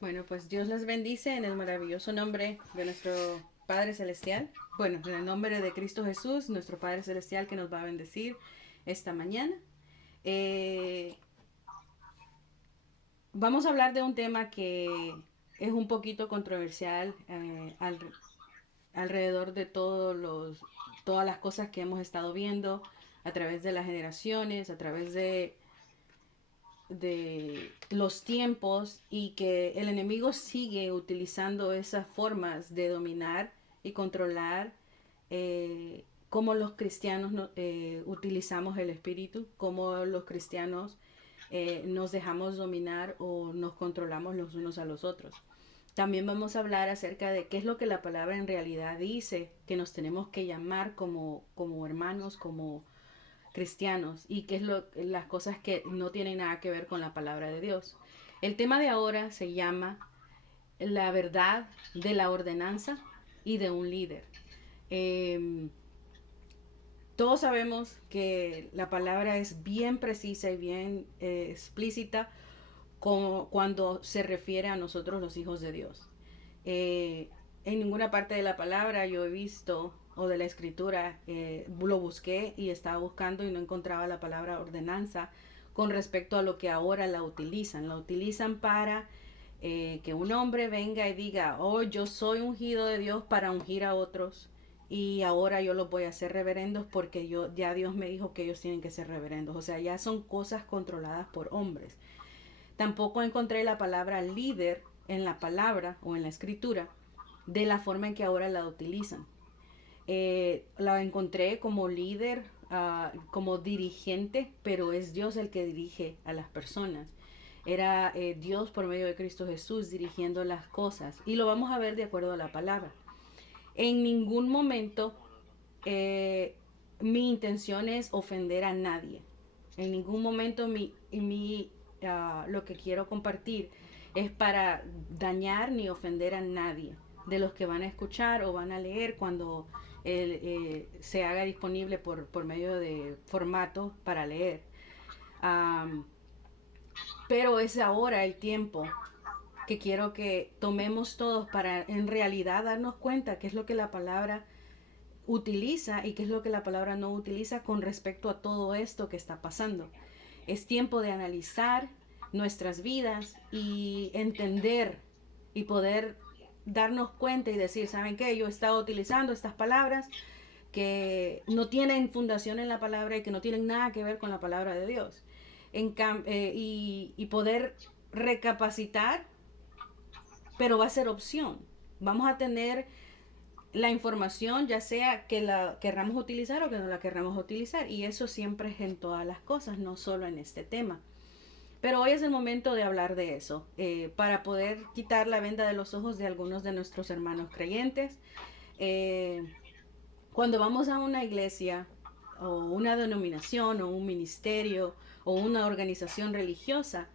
Bueno, pues Dios les bendice en el maravilloso nombre de nuestro Padre Celestial. Bueno, en el nombre de Cristo Jesús, nuestro Padre Celestial que nos va a bendecir esta mañana. Eh, Vamos a hablar de un tema que es un poquito controversial alrededor de todas las cosas que hemos estado viendo a través de las generaciones, a través de los tiempos y que el enemigo sigue utilizando esas formas de dominar y controlar cómo los cristianos utilizamos el espíritu, cómo los cristianos nos dejamos dominar o nos controlamos los unos a los otros. También vamos a hablar acerca de qué es lo que la palabra en realidad dice, que nos tenemos que llamar como hermanos, como cristianos y qué es las cosas que no tienen nada que ver con la palabra de Dios. El tema de ahora se llama la verdad de la ordenanza y de un líder. Eh, todos sabemos que la palabra es bien precisa y bien explícita como cuando se refiere a nosotros los hijos de Dios. Eh, en ninguna parte de la palabra yo he visto o de la escritura lo busqué y estaba buscando y no encontraba la palabra ordenanza con respecto a lo que ahora la utilizan. La utilizan para que un hombre venga y diga, oh, yo soy ungido de Dios para ungir a otros y ahora yo los voy a hacer reverendos porque yo ya Dios me dijo que ellos tienen que ser reverendos. O sea, ya son cosas controladas por hombres. Tampoco encontré la palabra líder en la palabra o en la escritura de la forma en que ahora la utilizan. La encontré como líder, como dirigente, pero es Dios el que dirige a las personas. Era Dios por medio de Cristo Jesús dirigiendo las cosas. Y lo vamos a ver de acuerdo a la palabra. En ningún momento eh, mi intención es ofender a nadie. En ningún momento lo que quiero compartir es para dañar ni ofender a nadie de los que van a escuchar o van a leer cuando se haga disponible por medio de formato para leer. Um, pero es ahora el tiempo que quiero que tomemos todos para en realidad darnos cuenta qué es lo que la palabra utiliza y qué es lo que la palabra no utiliza con respecto a todo esto que está pasando. Es tiempo de analizar nuestras vidas y entender y poder darnos cuenta y decir, ¿saben qué? Yo he estado utilizando estas palabras que no tienen fundación en la palabra y que no tienen nada que ver con la palabra de Dios. Y poder recapacitar, pero va a ser opción. Vamos a tener la información, ya sea que la querramos utilizar o que no la querramos utilizar. Y eso siempre es en todas las cosas, no solo en este tema. Pero hoy es el momento de hablar de eso, para poder quitar la venda de los ojos de algunos de nuestros hermanos creyentes. Eh, Cuando vamos a una iglesia o una denominación o un ministerio o una organización religiosa,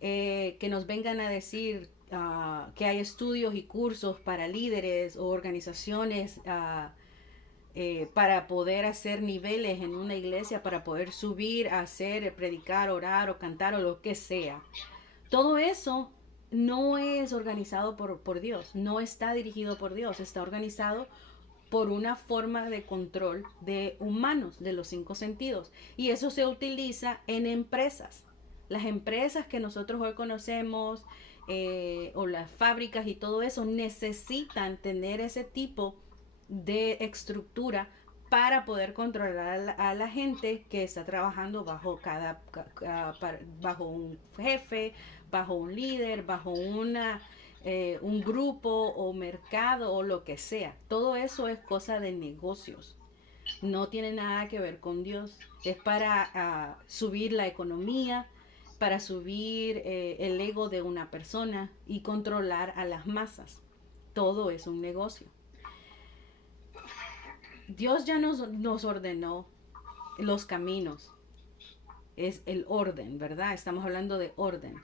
que nos vengan a decir que hay estudios y cursos para líderes o organizaciones para poder hacer niveles en una iglesia, para poder subir a hacer, predicar, orar o cantar o lo que sea. Todo eso no es organizado por Dios, no está dirigido por Dios, está organizado por una forma de control de humanos, de los cinco sentidos. Y eso se utiliza en empresas. Las empresas que nosotros hoy conocemos o las fábricas y todo eso necesitan tener ese tipo de estructura para poder controlar a la gente que está trabajando bajo un jefe, bajo un líder, bajo un grupo o mercado o lo que sea. Todo eso es cosa de negocios. No tiene nada que ver con Dios. Es para subir la economía, para subir el ego de una persona y controlar a las masas. Todo es un negocio. Dios ya nos ordenó los caminos. Es el orden, ¿verdad? Estamos hablando de orden.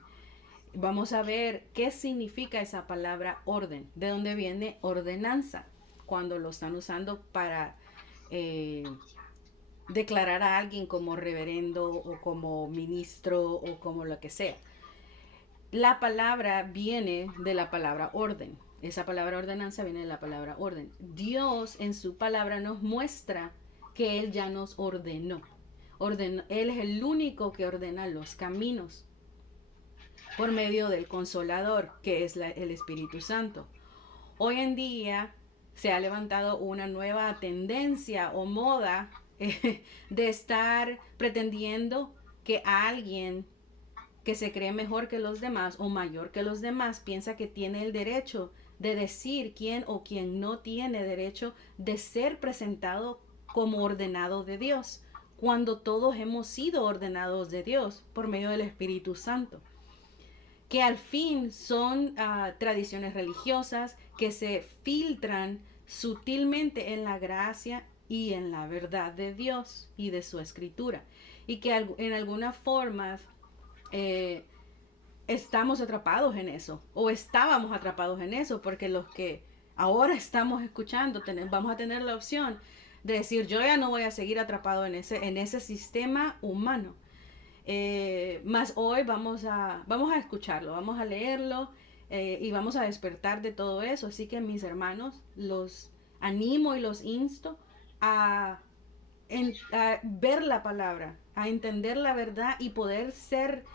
Vamos a ver qué significa esa palabra orden, de dónde viene ordenanza, cuando lo están usando para eh, declarar a alguien como reverendo o como ministro o como lo que sea. La palabra viene de la palabra orden. Esa palabra ordenanza viene de la palabra orden. Dios en su palabra nos muestra que Él ya nos ordenó. Él es el único que ordena los caminos por medio del Consolador, que es el Espíritu Santo. Hoy en día se ha levantado una nueva tendencia o moda de estar pretendiendo que alguien que se cree mejor que los demás o mayor que los demás piensa que tiene el derecho de decir quién o quién no tiene derecho de ser presentado como ordenado de Dios, cuando todos hemos sido ordenados de Dios por medio del Espíritu Santo, que al fin son tradiciones religiosas que se filtran sutilmente en la gracia y en la verdad de Dios y de su escritura, y que en algunas formas estamos atrapados en eso, o estábamos atrapados en eso, porque los que ahora estamos escuchando vamos a tener la opción de decir, yo ya no voy a seguir atrapado en ese sistema humano. Más hoy vamos a escucharlo, vamos a leerlo, y vamos a despertar de todo eso. Así que mis hermanos, los animo y los insto a, a ver la palabra, a entender la verdad y poder ser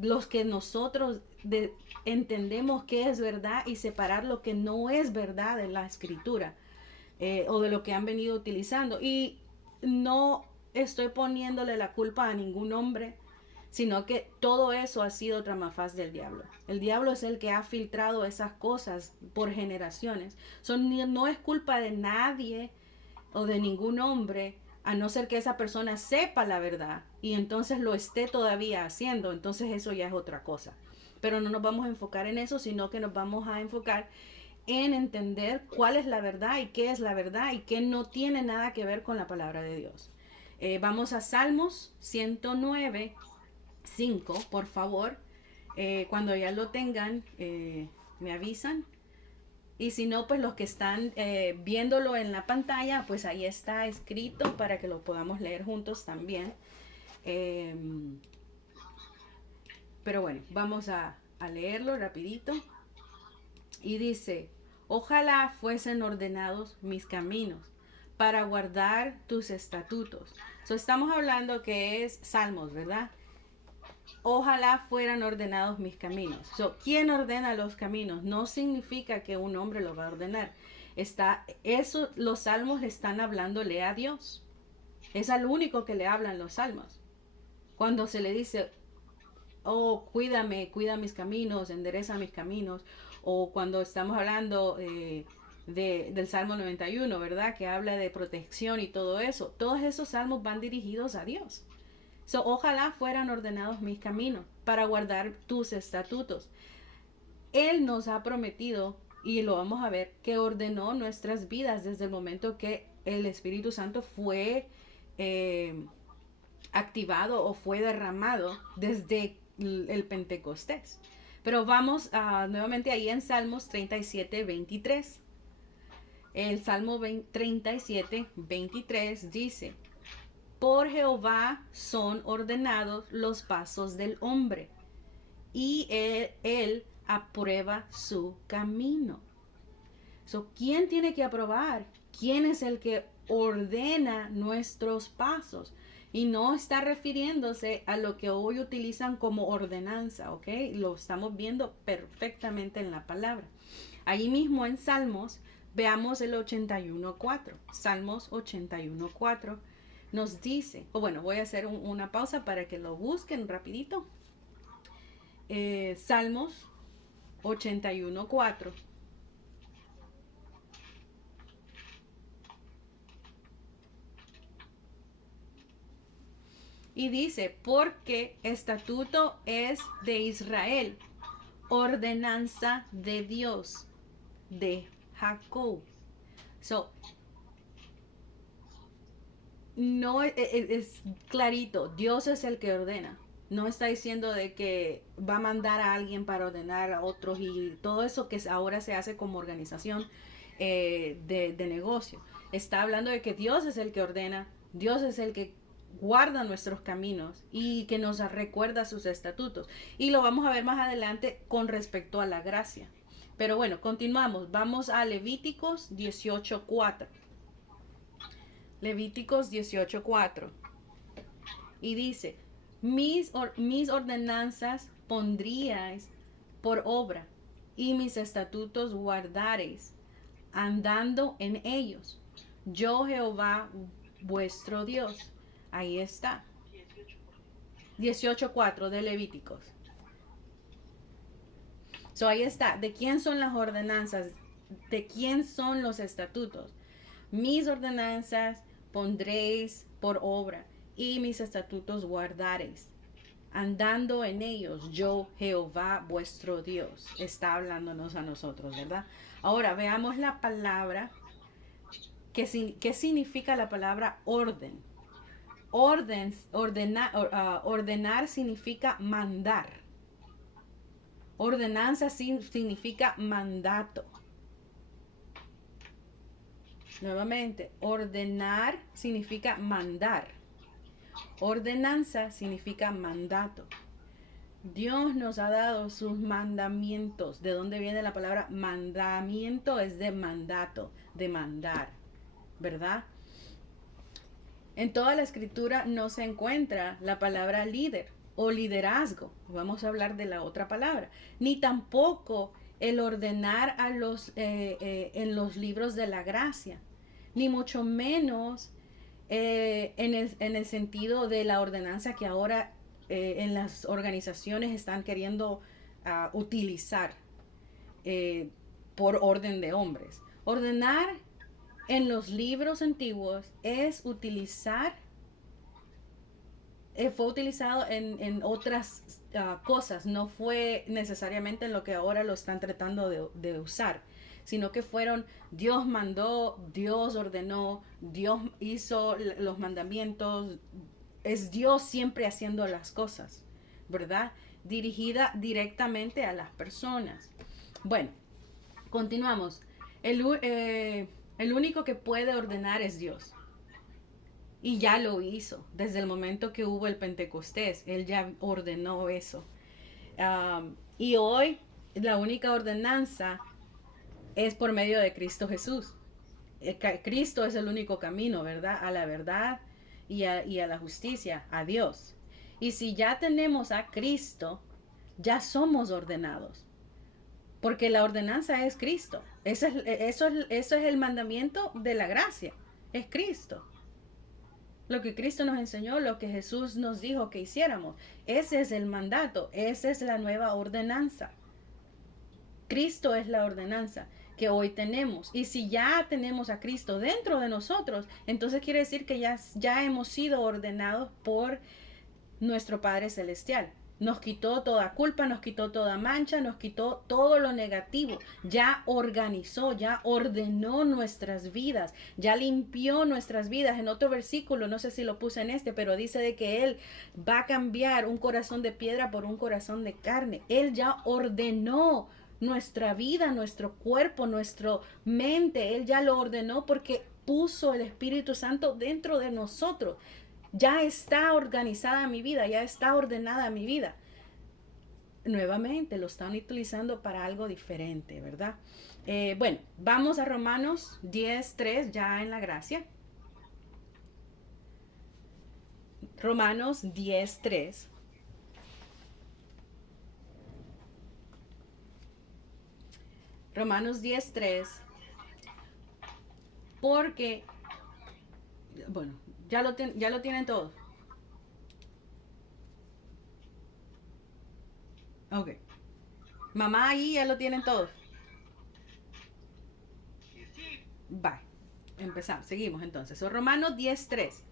los que nosotros entendemos qué es verdad y separar lo que no es verdad de la escritura, o de lo que han venido utilizando. Y no estoy poniéndole la culpa a ningún hombre, sino que todo eso ha sido tramafaz del diablo. El diablo es el que ha filtrado esas cosas por generaciones. No es culpa de nadie o de ningún hombre, a no ser que esa persona sepa la verdad y entonces lo esté todavía haciendo. Entonces eso ya es otra cosa. Pero no nos vamos a enfocar en eso, sino que nos vamos a enfocar en entender cuál es la verdad y qué es la verdad y qué no tiene nada que ver con la palabra de Dios. Vamos a Salmos 109, 5, por favor. Cuando ya lo tengan, me avisan. Y si no, pues los que están viéndolo en la pantalla, pues ahí está escrito para que lo podamos leer juntos también. Eh, pero bueno, vamos a leerlo rapidito. Y dice, ojalá fuesen ordenados mis caminos para guardar tus estatutos. Estamos hablando que es Salmos, ¿verdad? Ojalá fueran ordenados mis caminos. ¿Quién ordena los caminos? No significa que un hombre lo va a ordenar. Los salmos están hablándole a Dios. Es al único que le hablan los salmos. Cuando se le dice, oh, cuídame, cuida mis caminos, endereza mis caminos. O cuando estamos hablando del Salmo 91, ¿verdad? Que habla de protección y todo eso. Todos esos salmos van dirigidos a Dios. Ojalá fueran ordenados mis caminos para guardar tus estatutos. Él nos ha prometido, y lo vamos a ver, que ordenó nuestras vidas desde el momento que el Espíritu Santo fue activado o fue derramado desde el Pentecostés. Pero vamos nuevamente ahí en Salmos 37, 23. El Salmo 37, 23 dice, por Jehová son ordenados los pasos del hombre, y él aprueba su camino. ¿Quién tiene que aprobar? ¿Quién es el que ordena nuestros pasos? Y no está refiriéndose a lo que hoy utilizan como ordenanza, ¿ok? Lo estamos viendo perfectamente en la palabra. Allí mismo en Salmos, veamos el 81.4. Salmos 81.4 nos dice, voy a hacer una pausa para que lo busquen rapidito. Salmos 81.4. Y dice, porque estatuto es de Israel, ordenanza de Dios, de Jacob. No es clarito, Dios es el que ordena. No está diciendo de que va a mandar a alguien para ordenar a otros y todo eso que ahora se hace como organización de negocio. Está hablando de que Dios es el que ordena, Dios es el que guarda nuestros caminos y que nos recuerda sus estatutos. Y lo vamos a ver más adelante con respecto a la gracia. Pero bueno, continuamos. Vamos a Levíticos 18:4. Levíticos 18:4. Y dice, mis ordenanzas pondríais por obra y mis estatutos guardaréis, andando en ellos. Yo Jehová vuestro Dios. Ahí está. 18:4 de Levíticos. So ahí está. ¿De quién son las ordenanzas? ¿De quién son los estatutos? Mis ordenanzas pondréis por obra y mis estatutos guardaréis, andando en ellos. Yo Jehová vuestro Dios. Está hablándonos a nosotros, ¿verdad? Ahora veamos la palabra. ¿Qué significa la palabra orden? Ordenar significa mandar. Ordenanza significa mandato. Nuevamente, ordenar significa mandar. Ordenanza significa mandato. Dios nos ha dado sus mandamientos. ¿De dónde viene la palabra mandamiento? Es de mandato, de mandar, ¿verdad? En toda la escritura no se encuentra la palabra líder o liderazgo. Vamos a hablar de la otra palabra. Ni tampoco el ordenar a en los libros de la gracia. Ni mucho menos en el sentido de la ordenanza que ahora en las organizaciones están queriendo utilizar por orden de hombres. Ordenar en los libros antiguos es utilizar, fue utilizado en otras cosas, no fue necesariamente en lo que ahora lo están tratando de usar, sino que fueron, Dios mandó, Dios ordenó, Dios hizo los mandamientos, es Dios siempre haciendo las cosas, ¿verdad? Dirigida directamente a las personas. Bueno, continuamos. El único que puede ordenar es Dios. Y ya lo hizo. Desde el momento que hubo el Pentecostés, Él ya ordenó eso. Y hoy la única ordenanza es por medio de Cristo Jesús. Cristo es el único camino, ¿verdad? A la verdad y a la justicia, a Dios. Y si ya tenemos a Cristo, ya somos ordenados. Porque la ordenanza es Cristo. Eso es el mandamiento de la gracia. Es Cristo. Lo que Cristo nos enseñó, lo que Jesús nos dijo que hiciéramos. Ese es el mandato. Esa es la nueva ordenanza. Cristo es la ordenanza que hoy tenemos. Y si ya tenemos a Cristo dentro de nosotros, entonces quiere decir que ya hemos sido ordenados por nuestro Padre Celestial. Nos quitó toda culpa, nos quitó toda mancha, nos quitó todo lo negativo. Ya organizó, ya ordenó nuestras vidas, ya limpió nuestras vidas. En otro versículo, no sé si lo puse en este, pero dice de que Él va a cambiar un corazón de piedra por un corazón de carne. Él ya ordenó nuestra vida, nuestro cuerpo, nuestra mente. Él ya lo ordenó porque puso el Espíritu Santo dentro de nosotros. Ya está organizada mi vida, ya está ordenada mi vida. Nuevamente lo están utilizando para algo diferente, ¿verdad? Bueno, vamos a Romanos 10:3 ya en la gracia. Romanos 10:3. Romanos 10:3. Porque, bueno, ya lo tienen todos. Ok. Mamá ahí ya lo tienen todos. Bye. Empezamos. Seguimos entonces. So, Romanos 10:3.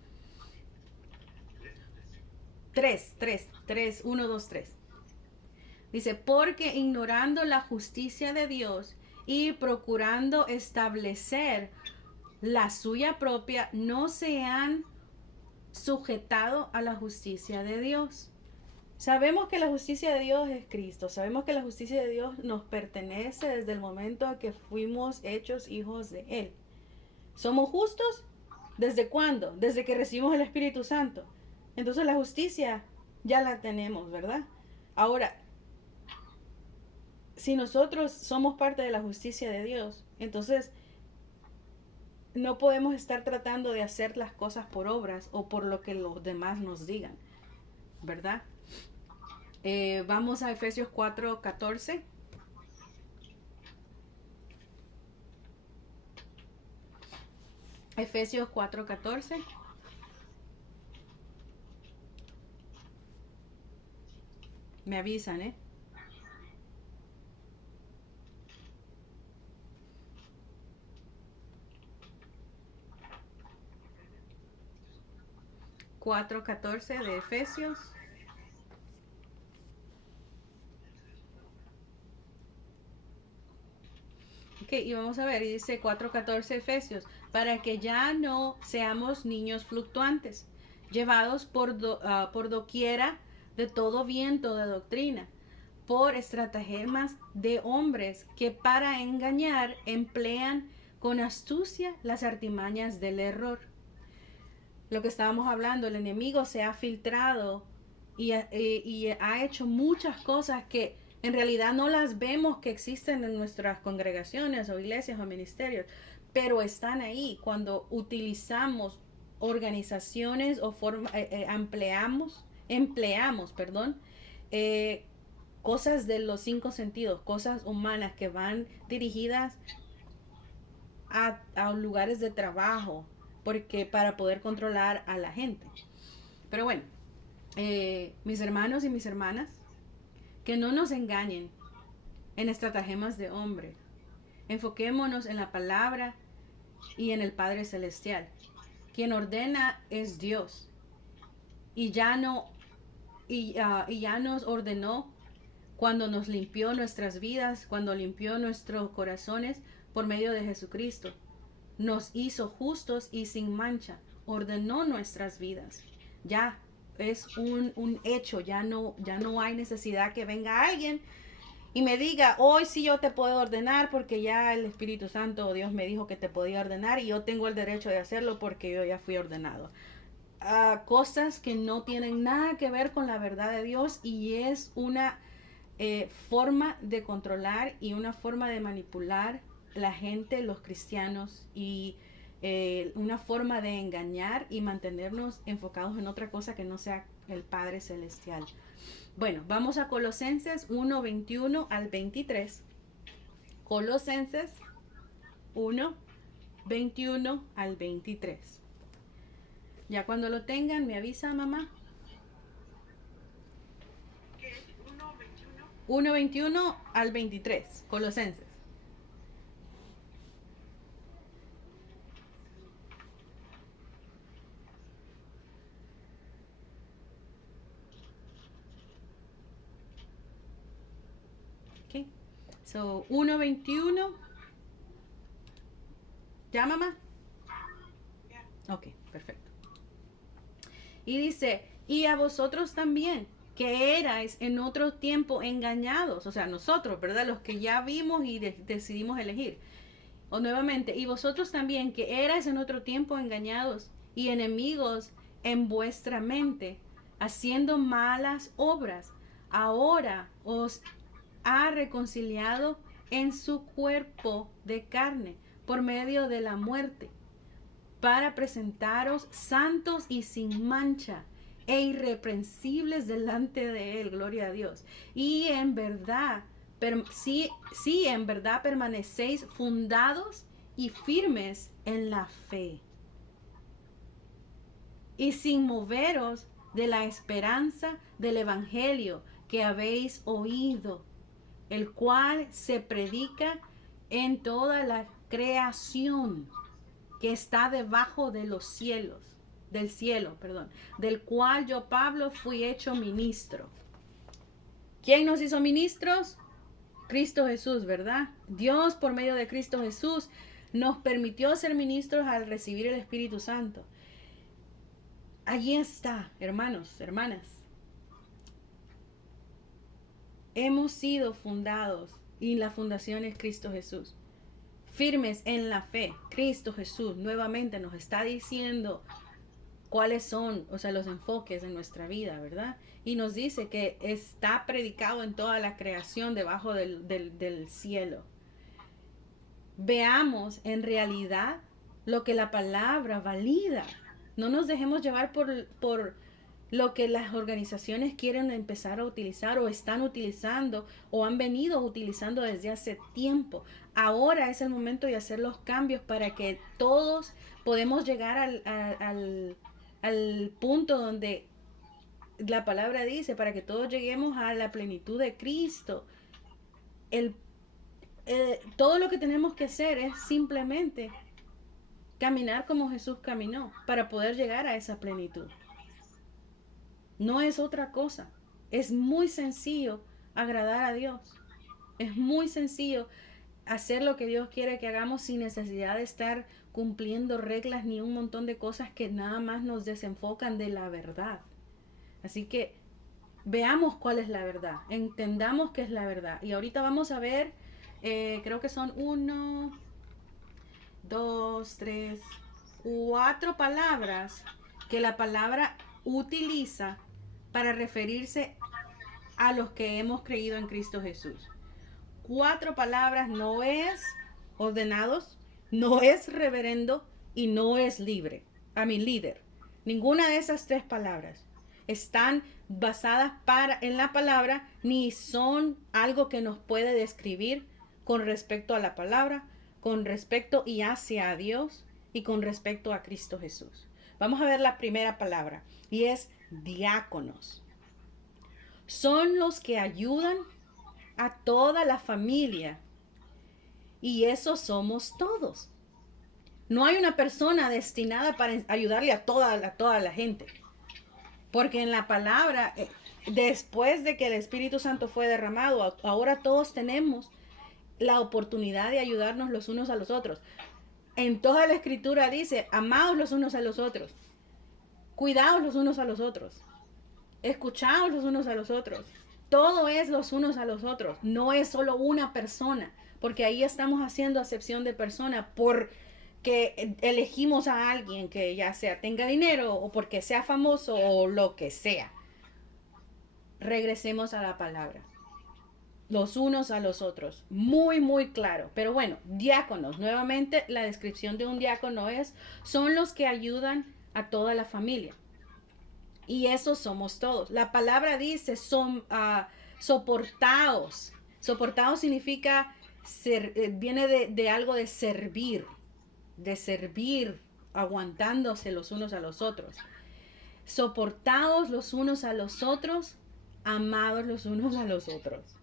3, 1, 2, 3. Dice, porque ignorando la justicia de Dios y procurando establecer la suya propia, no se han sujetado a la justicia de Dios. Sabemos que la justicia de Dios es Cristo. Sabemos que la justicia de Dios nos pertenece desde el momento en que fuimos hechos hijos de Él. ¿Somos justos? ¿Desde cuándo? Desde que recibimos el Espíritu Santo. Entonces la justicia ya la tenemos, ¿verdad? Ahora, si nosotros somos parte de la justicia de Dios, entonces no podemos estar tratando de hacer las cosas por obras o por lo que los demás nos digan, ¿verdad? Vamos a Efesios 4:14. Efesios 4:14. Me avisan, ¿eh? Cuatro catorce de Efesios. Ok, y vamos a ver, y dice 4:14 Efesios, para que ya no seamos niños fluctuantes, llevados por doquiera de todo viento de doctrina, por estratagemas de hombres que para engañar emplean con astucia las artimañas del error. Lo que estábamos hablando, el enemigo se ha filtrado y ha hecho muchas cosas que en realidad no las vemos que existen en nuestras congregaciones o iglesias o ministerios, pero están ahí cuando utilizamos organizaciones o empleamos, perdón, eh, cosas de los cinco sentidos, cosas humanas que van dirigidas a lugares de trabajo, porque para poder controlar a la gente. Pero bueno, mis hermanos y mis hermanas, que no nos engañen en estratagemas de hombre. Enfoquémonos en la palabra y en el Padre Celestial. Quien ordena es Dios. Y ya no y ya nos ordenó cuando nos limpió nuestras vidas, cuando limpió nuestros corazones por medio de Jesucristo. Nos hizo justos y sin mancha. Ordenó nuestras vidas. Ya es un hecho, ya no hay necesidad que venga alguien y me diga, hoy sí yo te puedo ordenar porque ya el Espíritu Santo o Dios me dijo que te podía ordenar y yo tengo el derecho de hacerlo porque yo ya fui ordenado. Cosas que no tienen nada que ver con la verdad de Dios y es una forma de controlar y una forma de manipular la gente, los cristianos y una forma de engañar y mantenernos enfocados en otra cosa que no sea el Padre Celestial. Bueno, vamos a Colosenses 1:21 al 23. Colosenses 1:21 al 23. Ya cuando lo tengan, me avisa, mamá. 1:21 al 23, Colosenses. Okay. So, 1:21. ¿Ya, mamá? Ok, perfecto. Y dice, y a vosotros también, que erais en otro tiempo engañados, o sea, nosotros, ¿verdad? Los que ya vimos y decidimos elegir. O nuevamente, y vosotros también, que erais en otro tiempo engañados y enemigos en vuestra mente, haciendo malas obras, ahora os ha reconciliado en su cuerpo de carne por medio de la muerte, para presentaros santos y sin mancha e irreprensibles delante de Él, gloria a Dios. Y en verdad, si en verdad permanecéis fundados y firmes en la fe, y sin moveros de la esperanza del Evangelio que habéis oído, el cual se predica en toda la creación que está debajo de los cielos, del cielo, perdón, del cual yo, Pablo, fui hecho ministro. ¿Quién nos hizo ministros? Cristo Jesús, ¿verdad? Dios, por medio de Cristo Jesús, nos permitió ser ministros al recibir el Espíritu Santo. Allí está, hermanos, hermanas. Hemos sido fundados y la fundación es Cristo Jesús. firmes en la fe. Cristo Jesús nuevamente nos está diciendo cuáles son, o sea, los enfoques en nuestra vida, ¿verdad? Y nos dice que está predicado en toda la creación debajo del cielo. Veamos en realidad lo que la palabra valida. No nos dejemos llevar por lo que las organizaciones quieren empezar a utilizar o están utilizando o han venido utilizando desde hace tiempo. Ahora es el momento de hacer los cambios para que todos podemos llegar al punto donde la palabra dice, para que todos lleguemos a la plenitud de Cristo. Todo lo que tenemos que hacer es simplemente caminar como Jesús caminó para poder llegar a esa plenitud. No es otra cosa. Es muy sencillo agradar a Dios. Es muy sencillo hacer lo que Dios quiere que hagamos sin necesidad de estar cumpliendo reglas ni un montón de cosas que nada más nos desenfocan de la verdad. Así que veamos cuál es la verdad. Entendamos qué es la verdad. Y ahorita vamos a ver, creo que son 1, 2, 3, 4 palabras que la palabra utiliza para referirse a los que hemos creído en Cristo Jesús. 4 palabras: no es ordenados, no es reverendo y no es líder. Ninguna de esas 3 palabras están basadas en la palabra, ni son algo que nos puede describir con respecto a la palabra, con respecto y hacia Dios y con respecto a Cristo Jesús. Vamos a ver la primera palabra y es diáconos. Son los que ayudan a toda la familia y eso somos todos. No hay una persona destinada para ayudarle a toda la gente. Porque en la palabra, después de que el Espíritu Santo fue derramado, ahora todos tenemos la oportunidad de ayudarnos los unos a los otros. En toda la escritura dice, amaos los unos a los otros, cuidaos los unos a los otros, escuchaos los unos a los otros. Todo es los unos a los otros, no es solo una persona, porque ahí estamos haciendo acepción de persona porque elegimos a alguien que ya sea tenga dinero o porque sea famoso o lo que sea. Regresemos a la palabra. Los unos a los otros. Muy, muy claro. Pero bueno, diáconos. Nuevamente, la descripción de un diácono son los que ayudan a toda la familia. Y eso somos todos. La palabra dice, soportaos. Soportaos significa, viene de algo de servir, aguantándose los unos a los otros. Soportaos los unos a los otros, amados los unos a los otros.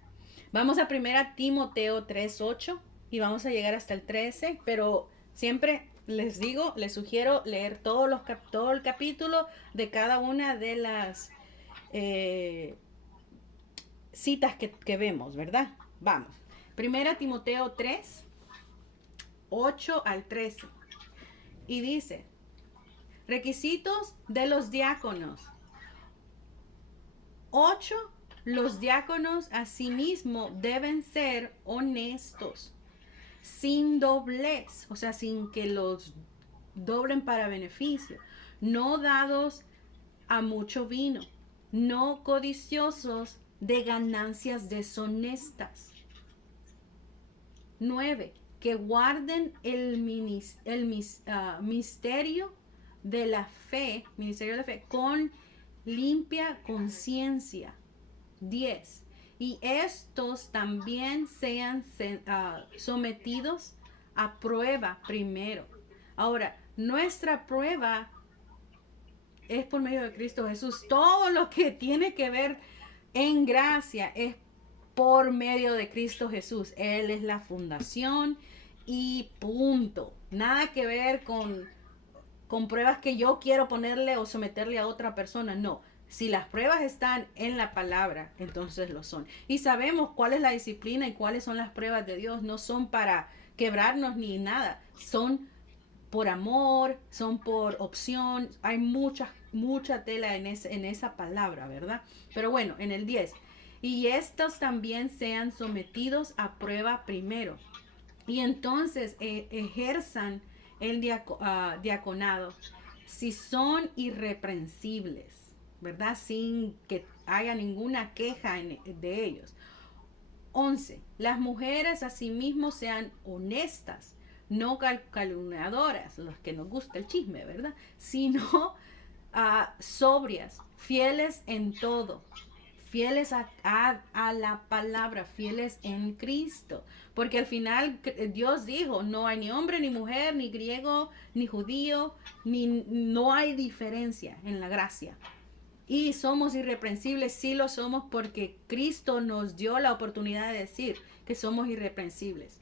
Vamos a 1 Timoteo 3:8 y vamos a llegar hasta el 13, pero siempre les sugiero leer todo el capítulo de cada una de las citas que vemos, ¿verdad? Vamos. 1 Timoteo 3:8 al 13. Y dice, requisitos de los diáconos. 8. Los diáconos asimismo deben ser honestos, sin doblez, o sea, sin que los doblen para beneficio, no dados a mucho vino, no codiciosos de ganancias deshonestas. 9. Que ministerio de la fe con limpia conciencia. 10. Y estos también sean sometidos a prueba primero. Ahora, nuestra prueba es por medio de Cristo Jesús. Todo lo que tiene que ver en gracia es por medio de Cristo Jesús. Él es la fundación y punto. Nada que ver con pruebas que yo quiero ponerle o someterle a otra persona. No. Si las pruebas están en la palabra, entonces lo son. Y sabemos cuál es la disciplina y cuáles son las pruebas de Dios. No son para quebrarnos ni nada. Son por amor, son por opción. Hay mucha tela en esa palabra, ¿verdad? Pero bueno, en el 10. Y estos también sean sometidos a prueba primero. y entonces ejerzan el diaconado si son irreprensibles, ¿verdad? Sin que haya ninguna queja de ellos. 11. Las mujeres asimismo sean honestas, no calumniadoras, los que nos gusta el chisme, ¿verdad? Sino sobrias, fieles en todo, fieles a la palabra, fieles en Cristo. Porque al final Dios dijo, no hay ni hombre, ni mujer, ni griego, ni judío, no hay diferencia en la gracia. Y somos irreprensibles, sí lo somos porque Cristo nos dio la oportunidad de decir que somos irreprensibles,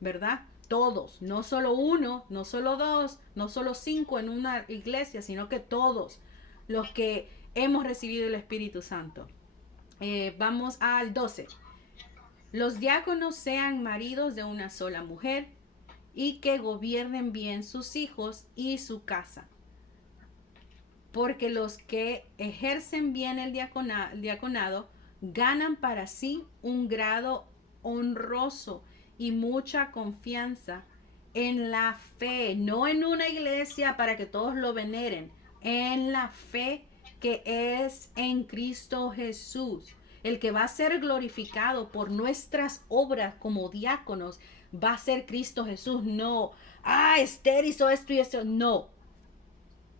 ¿verdad? Todos, no solo uno, no solo dos, no solo 5 en una iglesia, sino que todos los que hemos recibido el Espíritu Santo. Vamos al 12. Los diáconos sean maridos de una sola mujer y que gobiernen bien sus hijos y su casa. Porque los que ejercen bien el diaconado ganan para sí un grado honroso y mucha confianza en la fe, no en una iglesia para que todos lo veneren, en la fe que es en Cristo Jesús. El que va a ser glorificado por nuestras obras como diáconos va a ser Cristo Jesús. No, Esther hizo esto y esto. No,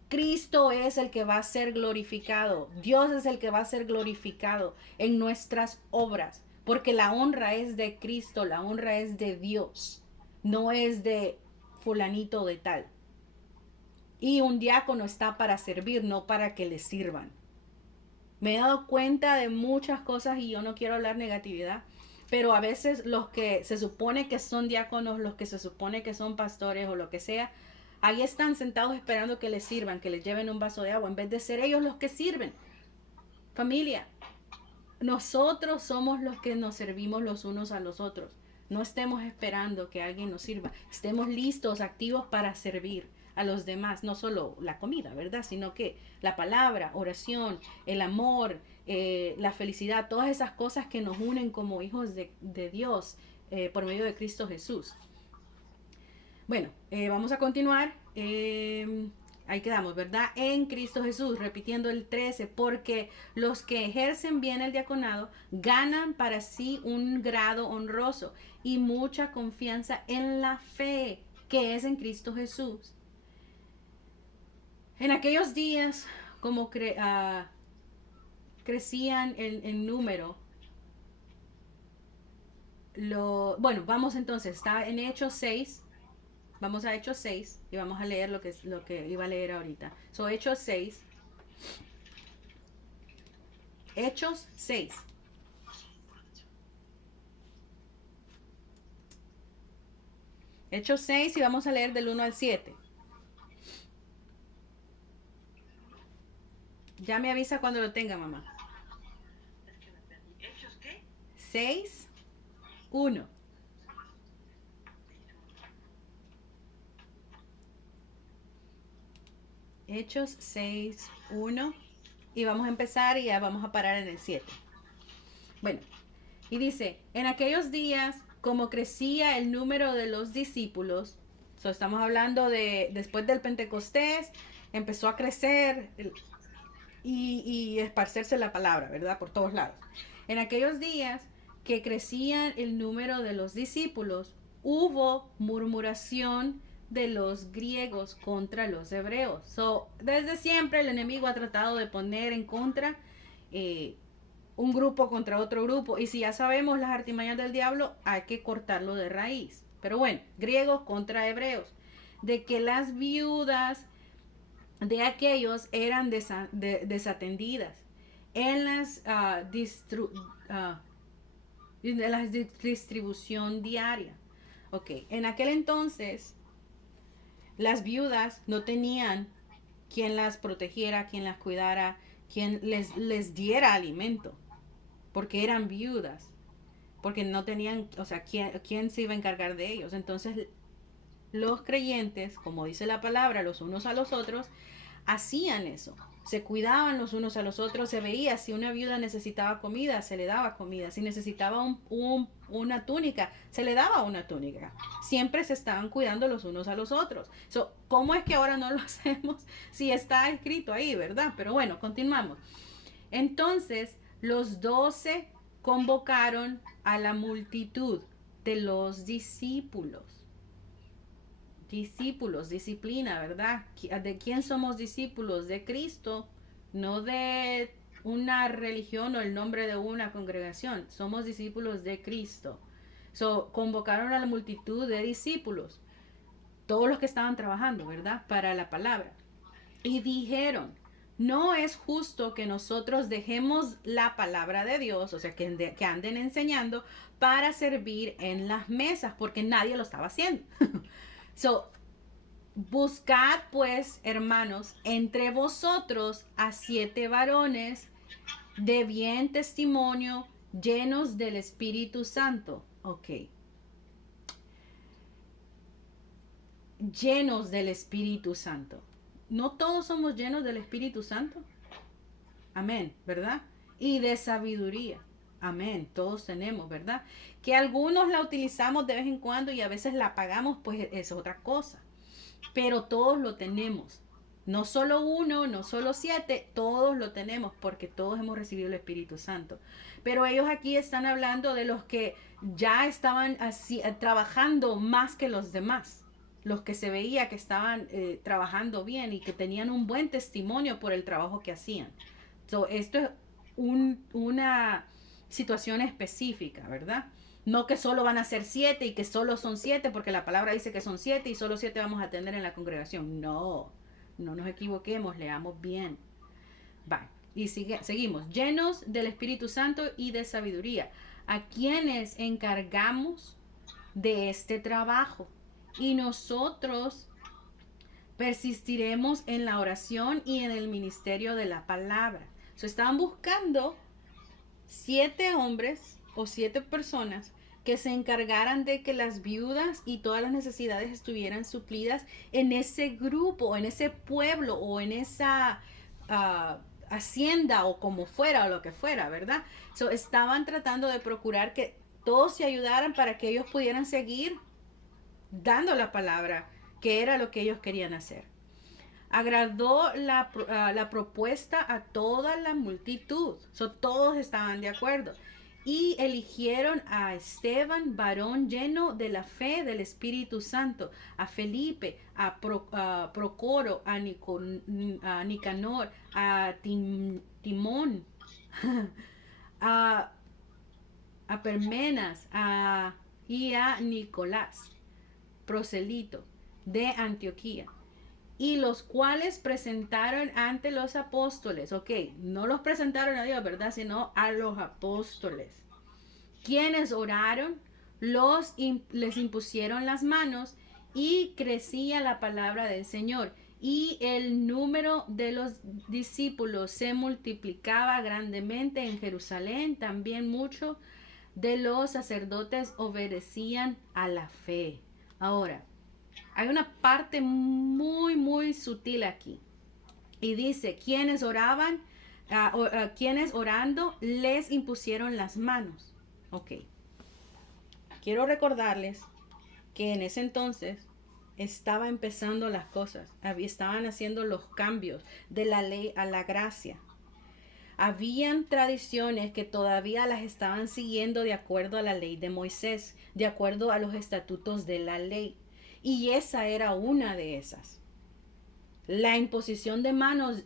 Cristo es el que va a ser glorificado. Dios es el que va a ser glorificado en nuestras obras. Porque la honra es de Cristo, la honra es de Dios. No es de fulanito de tal. Y un diácono está para servir, no para que le sirvan. Me he dado cuenta de muchas cosas y yo no quiero hablar negatividad. Pero a veces los que se supone que son diáconos, los que se supone que son pastores o lo que sea, ahí están sentados esperando que les sirvan, que les lleven un vaso de agua, en vez de ser ellos los que sirven. Familia, nosotros somos los que nos servimos los unos a los otros. No estemos esperando que alguien nos sirva. Estemos listos, activos para servir a los demás. No solo la comida, ¿verdad? Sino que la palabra, oración, el amor, la felicidad, todas esas cosas que nos unen como hijos de Dios por medio de Cristo Jesús. Bueno, vamos a continuar. Ahí quedamos, ¿verdad? En Cristo Jesús, repitiendo el 13, porque los que ejercen bien el diaconado ganan para sí un grado honroso y mucha confianza en la fe que es en Cristo Jesús. En aquellos días, como crecían en número, bueno, vamos entonces, está en Hechos 6. Vamos a Hechos 6 y vamos a leer lo que iba a leer ahorita. Hechos 6. Hechos 6. Hechos 6 y vamos a leer del 1 al 7. Ya me avisa cuando lo tenga, mamá. ¿Hechos qué? 6, 1. Hechos 6, 1. Y vamos a empezar y ya vamos a parar en el 7. Bueno, y dice, en aquellos días, como crecía el número de los discípulos, estamos hablando de después del Pentecostés, empezó a crecer y esparcerse la palabra, ¿verdad? Por todos lados. En aquellos días que crecía el número de los discípulos, hubo murmuración de los griegos contra los hebreos. Desde siempre el enemigo ha tratado de poner en contra un grupo contra otro grupo. Y si ya sabemos las artimañas del diablo, hay que cortarlo de raíz. Pero bueno, griegos contra hebreos. De que las viudas de aquellos eran desatendidas en las distribución diaria. Ok, en aquel entonces las viudas no tenían quien las protegiera, quien las cuidara, quien les diera alimento, porque eran viudas, porque no tenían, ¿quién se iba a encargar de ellos? Entonces, los creyentes, como dice la palabra, los unos a los otros, hacían eso. se cuidaban los unos a los otros, se veía si una viuda necesitaba comida, se le daba comida, si necesitaba una túnica, se le daba una túnica. Siempre se estaban cuidando los unos a los otros. ¿Cómo es que ahora no lo hacemos si está escrito ahí, verdad? Pero bueno, continuamos. Entonces, los 12 convocaron a la multitud de los discípulos. Discípulos, disciplina, ¿verdad? ¿De quién somos discípulos? De Cristo, no de una religión o el nombre de una congregación. Somos discípulos de Cristo. Convocaron a la multitud de discípulos, todos los que estaban trabajando, ¿verdad? Para la palabra. Y dijeron, no es justo que nosotros dejemos la palabra de Dios, o sea, que anden enseñando para servir en las mesas, porque nadie lo estaba haciendo. Buscad pues, hermanos, entre vosotros a 7 varones de bien testimonio, llenos del Espíritu Santo. Ok. Llenos del Espíritu Santo. No todos somos llenos del Espíritu Santo. Amén, ¿verdad? Y de sabiduría. Amén, todos tenemos, ¿verdad? Que algunos la utilizamos de vez en cuando y a veces la apagamos, pues es otra cosa. Pero todos lo tenemos. No solo uno, no solo 7, todos lo tenemos porque todos hemos recibido el Espíritu Santo. Pero ellos aquí están hablando de los que ya estaban así, trabajando más que los demás. Los que se veía que estaban trabajando bien y que tenían un buen testimonio por el trabajo que hacían. Esto es una situación específica, ¿verdad? No que solo van a ser 7 y que solo son 7 porque la palabra dice que son 7 y solo 7 vamos a tener en la congregación. No, no nos equivoquemos, leamos bien. Va, y seguimos. Llenos del Espíritu Santo y de sabiduría, a quienes encargamos de este trabajo. Y nosotros persistiremos en la oración y en el ministerio de la palabra. Estaban buscando 7 hombres o 7 personas que se encargaran de que las viudas y todas las necesidades estuvieran suplidas en ese grupo, en ese pueblo o en esa hacienda o como fuera o lo que fuera, ¿verdad? Estaban tratando de procurar que todos se ayudaran para que ellos pudieran seguir dando la palabra, que era lo que ellos querían hacer. Agradó la propuesta a toda la multitud. Todos estaban de acuerdo. Y eligieron a Esteban, varón lleno de la fe del Espíritu Santo, a Felipe, a Procoro, a Nicanor, a Timón, a Permenas, y a Nicolás, proselito de Antioquía, y los cuales presentaron ante los apóstoles. Ok, no los presentaron a Dios, ¿verdad? Sino a los apóstoles, quienes oraron, les impusieron las manos y crecía la palabra del Señor. Y el número de los discípulos se multiplicaba grandemente en Jerusalén. También muchos de los sacerdotes obedecían a la fe. Ahora, hay una parte muy sutil aquí. Y dice, quienes oraban, quienes orando les impusieron las manos. Ok. Quiero recordarles que en ese entonces estaba empezando las cosas. Estaban haciendo los cambios de la ley a la gracia. Habían tradiciones que todavía las estaban siguiendo de acuerdo a la ley de Moisés, de acuerdo a los estatutos de la ley. Y esa era una de esas. La imposición de manos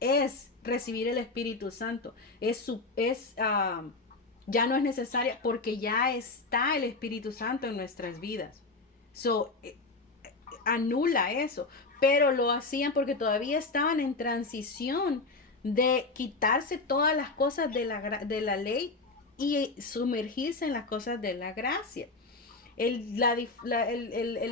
es recibir el Espíritu Santo. Ya no es necesaria porque ya está el Espíritu Santo en nuestras vidas. Anula eso. Pero lo hacían porque todavía estaban en transición de quitarse todas las cosas de la ley y sumergirse en las cosas de la gracia. El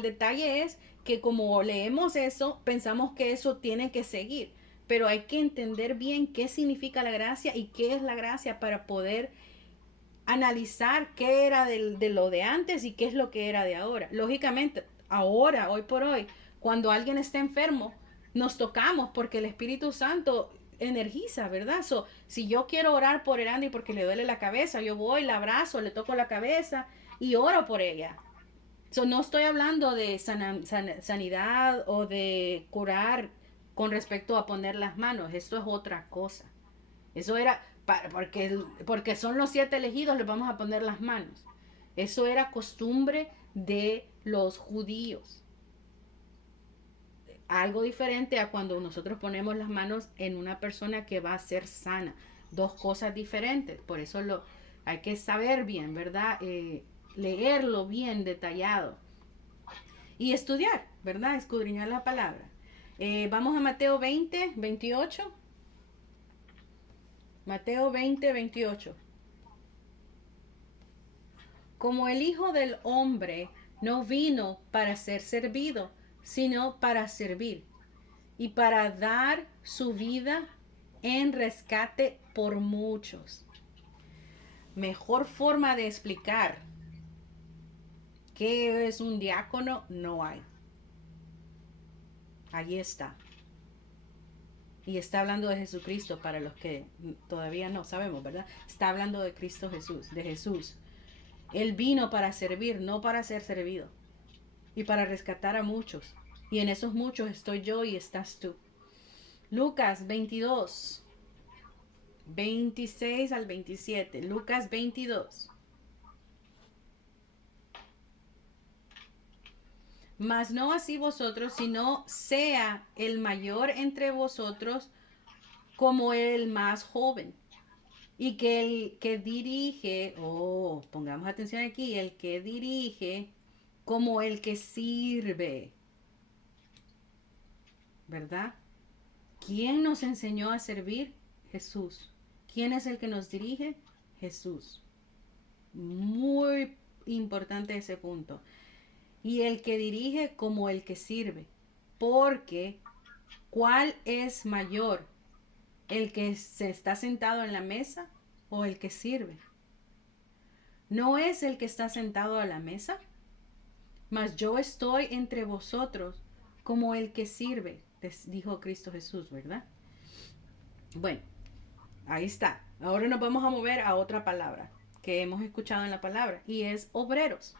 detalle es que como leemos eso, pensamos que eso tiene que seguir, pero hay que entender bien qué significa la gracia y qué es la gracia para poder analizar qué era de lo de antes y qué es lo que era de ahora. Lógicamente, ahora, hoy por hoy, cuando alguien está enfermo, nos tocamos porque el Espíritu Santo energiza, ¿verdad? So, si yo quiero orar por Erandi porque le duele la cabeza, yo voy, la abrazo, le toco la cabeza y oro por ella. So, no estoy hablando de sanidad o de curar con respecto a poner las manos. Esto es otra cosa. Eso era porque son los 7 elegidos, les vamos a poner las manos. Eso era costumbre de los judíos. Algo diferente a cuando nosotros ponemos las manos en una persona que va a ser sana. Dos cosas diferentes. Por eso hay que saber bien, ¿verdad? Leerlo bien detallado. Y estudiar, ¿verdad? Escudriñar la palabra. Vamos a Mateo 20, 28. Mateo 20, 28. Como el Hijo del Hombre no vino para ser servido, sino para servir y para dar su vida en rescate por muchos. Mejor forma de explicar qué es un diácono no hay. Allí está. Y está hablando de Jesucristo para los que todavía no sabemos, ¿verdad? Está hablando de Cristo Jesús, de Jesús. Él vino para servir, no para ser servido. Y para rescatar a muchos. Y en esos muchos estoy yo y estás tú. Lucas 22, 26 al 27. Lucas 22. Mas no así vosotros, sino sea el mayor entre vosotros como el más joven. Y que el que dirige, pongamos atención aquí, el que dirige como el que sirve. ¿Verdad? ¿Quién nos enseñó a servir? Jesús. ¿Quién es el que nos dirige? Jesús. Muy importante ese punto. Y el que dirige como el que sirve. Porque, ¿cuál es mayor? ¿El que se está sentado en la mesa o el que sirve? ¿No es el que está sentado a la mesa? Mas yo estoy entre vosotros como el que sirve, les dijo Cristo Jesús, ¿verdad? Bueno, ahí está. Ahora nos vamos a mover a otra palabra que hemos escuchado en la palabra y es obreros.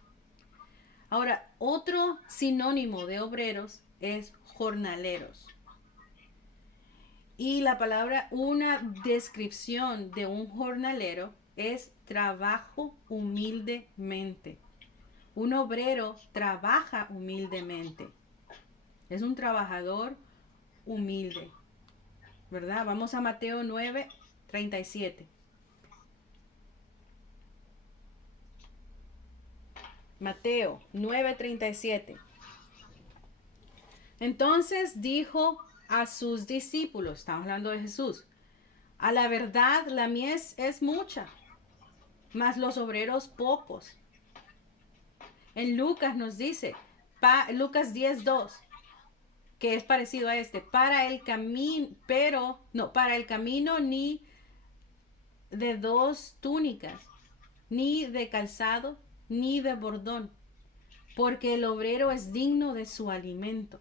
Ahora, otro sinónimo de obreros es jornaleros. Y la palabra, una descripción de un jornalero es trabajo humildemente. Un obrero trabaja humildemente. Es un trabajador humilde. ¿Verdad? Vamos a Mateo 9, 37. Mateo 9, 37. Entonces dijo a sus discípulos, estamos hablando de Jesús, a la verdad la mies es mucha, mas los obreros pocos. En Lucas nos dice, Lucas 10, 2, que es parecido a este, para el camino ni de 2 túnicas, ni de calzado, ni de bordón, porque el obrero es digno de su alimento.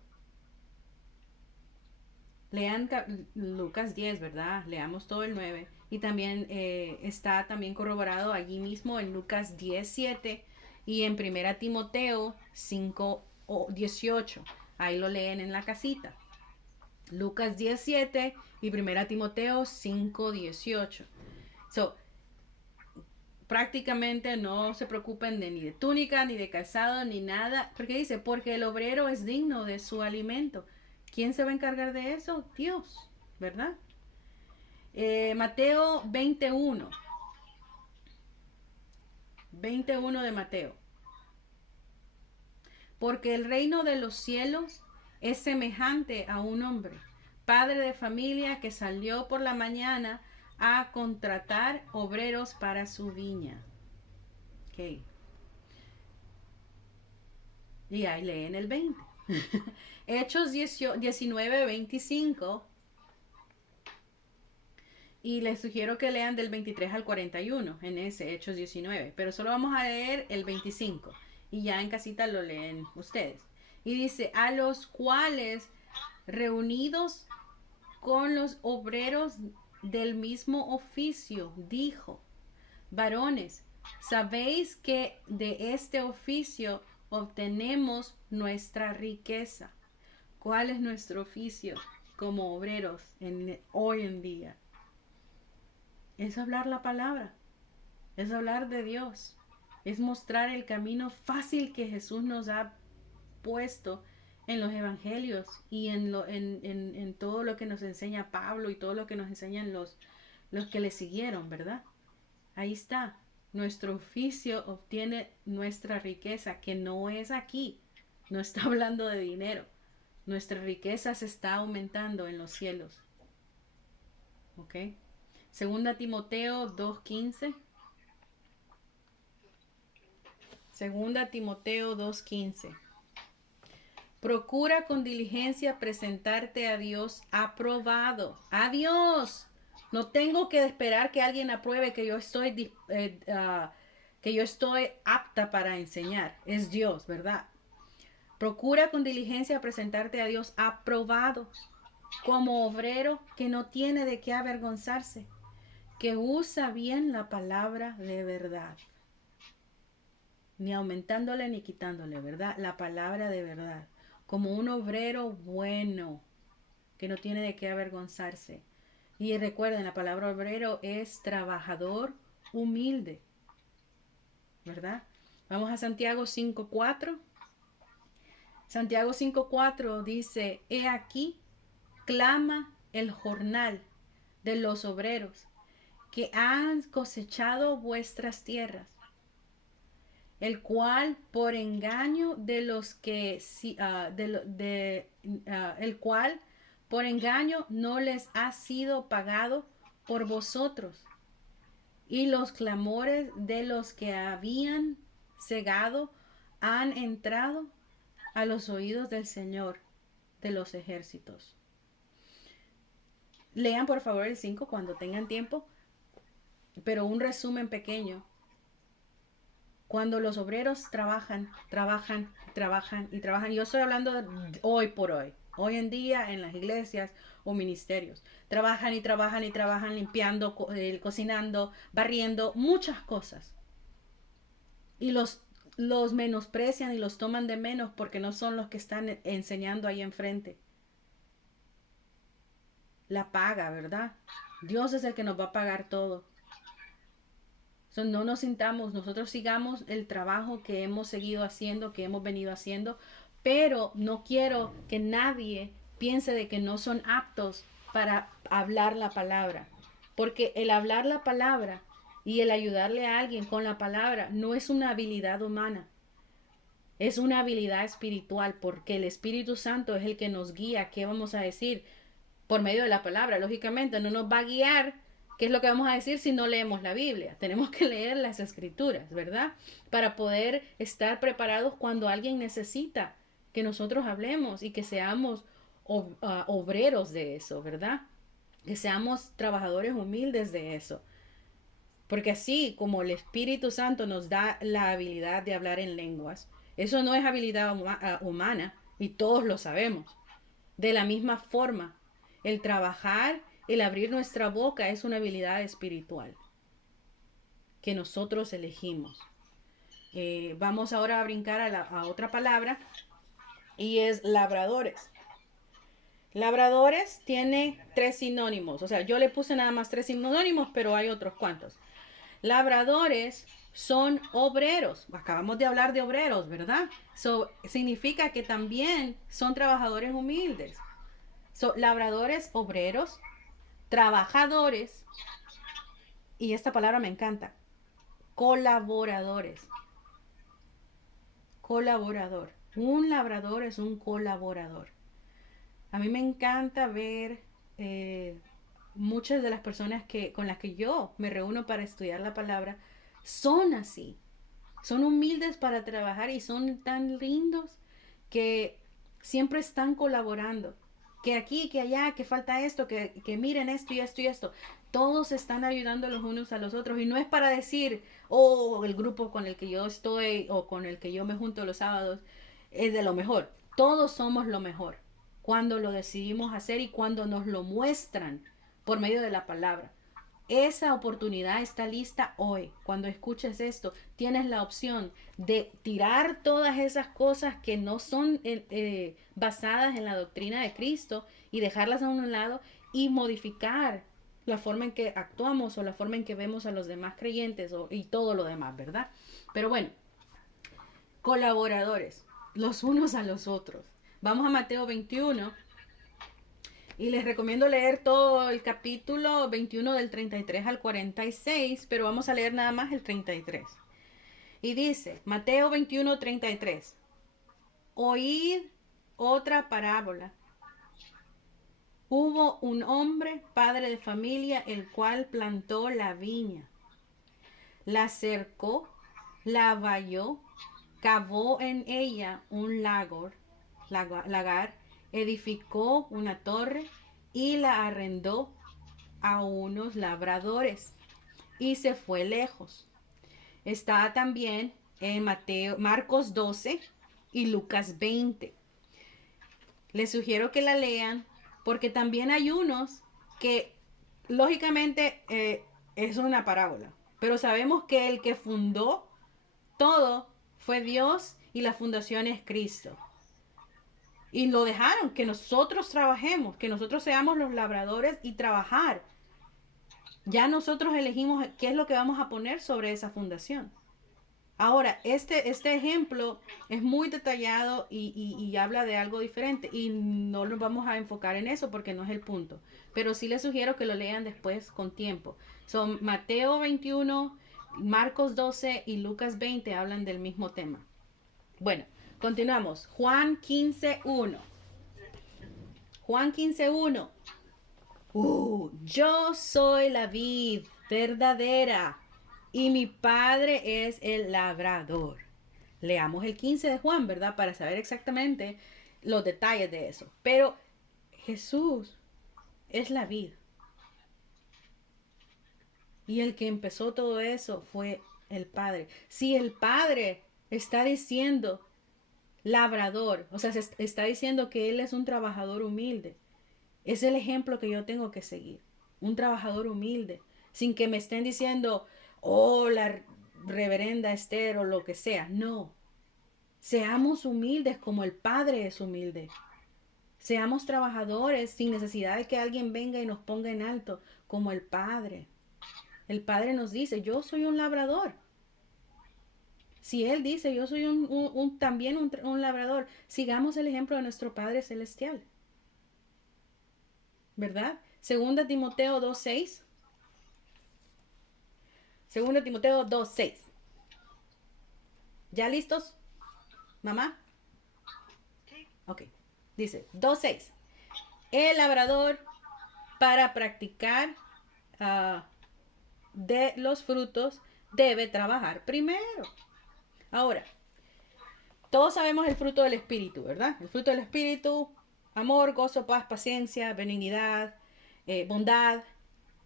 Lean Lucas 10, ¿verdad? Leamos todo el 9. Y también está también corroborado allí mismo en Lucas 10, 7 y en 1 Timoteo 5, 18. Ahí lo leen en la casita. Lucas 10, 7 y 1 Timoteo 5, 18. So, prácticamente no se preocupen ni de túnica, ni de calzado, ni nada. Porque dice, porque el obrero es digno de su alimento. ¿Quién se va a encargar de eso? Dios, ¿verdad? Mateo 21. 21 de Mateo. Porque el reino de los cielos es semejante a un hombre, padre de familia que salió por la mañana a contratar obreros para su viña. Ok. Y ahí leen el 20. Hechos 19, 25. Y les sugiero que lean del 23 al 41 en ese Hechos 19. Pero solo vamos a leer el 25. Y ya en casita lo leen ustedes. Y dice, a los cuales reunidos con los obreros del mismo oficio, dijo: varones, sabéis que de este oficio obtenemos nuestra riqueza. ¿Cuál es nuestro oficio como obreros hoy en día? Es hablar la palabra, es hablar de Dios, es mostrar el camino fácil que Jesús nos ha puesto en los evangelios y en todo lo que nos enseña Pablo y todo lo que nos enseñan los que le siguieron, ¿verdad? Ahí está. Nuestro oficio obtiene nuestra riqueza, que no es aquí. No está hablando de dinero. Nuestra riqueza se está aumentando en los cielos. ¿Ok? Segunda Timoteo 2:15. Segunda Timoteo 2:15. Procura con diligencia presentarte a Dios aprobado. ¡A Dios! No tengo que esperar que alguien apruebe que yo estoy apta para enseñar. Es Dios, ¿verdad? Procura con diligencia presentarte a Dios aprobado, como obrero que no tiene de qué avergonzarse, que usa bien la palabra de verdad, ni aumentándole ni quitándole, ¿verdad? La palabra de verdad, como un obrero bueno, que no tiene de qué avergonzarse. Y recuerden, la palabra obrero es trabajador humilde, ¿verdad? Vamos a Santiago 5:4. Santiago 5:4 dice: he aquí, clama el jornal de los obreros que han cosechado vuestras tierras, el cual por engaño de los que el cual por engaño no les ha sido pagado por vosotros, y los clamores de los que habían cegado han entrado a los oídos del Señor de los ejércitos. Lean por favor el 5 cuando tengan tiempo, pero un resumen pequeño. Cuando los obreros trabajan, trabajan, trabajan y trabajan. Yo estoy hablando de hoy por hoy. Hoy en día en las iglesias o ministerios. Trabajan y trabajan y trabajan limpiando, cocinando, barriendo, muchas cosas. Y los menosprecian y los toman de menos porque no son los que están enseñando ahí enfrente. La paga, ¿verdad? Dios es el que nos va a pagar todo. No nos sintamos, nosotros sigamos el trabajo que hemos seguido haciendo, que hemos venido haciendo, pero no quiero que nadie piense de que no son aptos para hablar la palabra, porque el hablar la palabra y el ayudarle a alguien con la palabra no es una habilidad humana, es una habilidad espiritual, porque el Espíritu Santo es el que nos guía qué vamos a decir por medio de la palabra. Lógicamente no nos va a guiar qué es lo que vamos a decir si no leemos la Biblia. Tenemos que leer las escrituras, ¿verdad? Para poder estar preparados cuando alguien necesita que nosotros hablemos y que seamos obreros de eso, ¿verdad? Que seamos trabajadores humildes de eso. Porque así como el Espíritu Santo nos da la habilidad de hablar en lenguas, eso no es habilidad humana y todos lo sabemos. De la misma forma, el trabajar, el abrir nuestra boca es una habilidad espiritual que nosotros elegimos. Vamos ahora a brincar a otra palabra y es labradores. Labradores tiene 3 sinónimos. O sea, yo le puse nada más 3 sinónimos, pero hay otros cuantos. Labradores son obreros. Acabamos de hablar de obreros, ¿verdad? Significa que también son trabajadores humildes. Labradores, obreros, trabajadores, y esta palabra me encanta, colaboradores. Colaborador. Un labrador es un colaborador. A mí me encanta ver muchas de las personas con las que yo me reúno para estudiar la palabra son así. Son humildes para trabajar y son tan lindos que siempre están colaborando. Que aquí, que allá, que falta esto, que miren esto y esto y esto. Todos están ayudando los unos a los otros. Y no es para decir, oh, el grupo con el que yo estoy o con el que yo me junto los sábados es de lo mejor. Todos somos lo mejor. cuando lo decidimos hacer y cuando nos lo muestran por medio de la palabra. Esa oportunidad está lista hoy. Cuando escuches esto, tienes la opción de tirar todas esas cosas que no son basadas en la doctrina de Cristo y dejarlas a un lado y modificar la forma en que actuamos o la forma en que vemos a los demás creyentes y todo lo demás, ¿verdad? Pero bueno, colaboradores, los unos a los otros. Vamos a Mateo 21 y les recomiendo leer todo el capítulo 21 del 33 al 46, pero vamos a leer nada más el 33. Y dice, Mateo 21, 33, oíd otra parábola. Hubo un hombre, padre de familia, el cual plantó la viña, la cercó, la valló, cavó en ella un lagar, edificó una torre y la arrendó a unos labradores y se fue lejos. Está también en Marcos 12 y Lucas 20. Les sugiero que la lean porque también hay unos que lógicamente es una parábola, pero sabemos que el que fundó todo fue Dios y la fundación es Cristo. Y lo dejaron, que nosotros trabajemos, que nosotros seamos los labradores y trabajar. Ya nosotros elegimos qué es lo que vamos a poner sobre esa fundación. Ahora, este ejemplo es muy detallado y habla de algo diferente y no nos vamos a enfocar en eso porque no es el punto. Pero sí les sugiero que lo lean después con tiempo. Son Mateo 21, Marcos 12 y Lucas 20 hablan del mismo tema. Bueno, continuamos. Juan 15:1. Juan 15:1. Yo soy la vid verdadera y mi padre es el labrador. Leamos el 15 de Juan, ¿verdad? Para saber exactamente los detalles de eso. Pero Jesús es la vid. Y el que empezó todo eso fue el Padre. Si el Padre está diciendo labrador, o sea, se está diciendo que Él es un trabajador humilde, es el ejemplo que yo tengo que seguir. Un trabajador humilde, sin que me estén diciendo, oh, la reverenda Esther o lo que sea. No, seamos humildes como el Padre es humilde. Seamos trabajadores sin necesidad de que alguien venga y nos ponga en alto como el Padre. El Padre nos dice, yo soy un labrador. Si Él dice, yo soy también un labrador, sigamos el ejemplo de nuestro Padre Celestial. ¿Verdad? Segunda Timoteo 2:6. Segunda Timoteo 2:6. ¿Ya listos, mamá? Ok. Dice 2:6. El labrador para practicar de los frutos debe trabajar primero. Ahora, todos sabemos el fruto del Espíritu, ¿verdad? El fruto del Espíritu, amor, gozo, paz, paciencia, benignidad, bondad,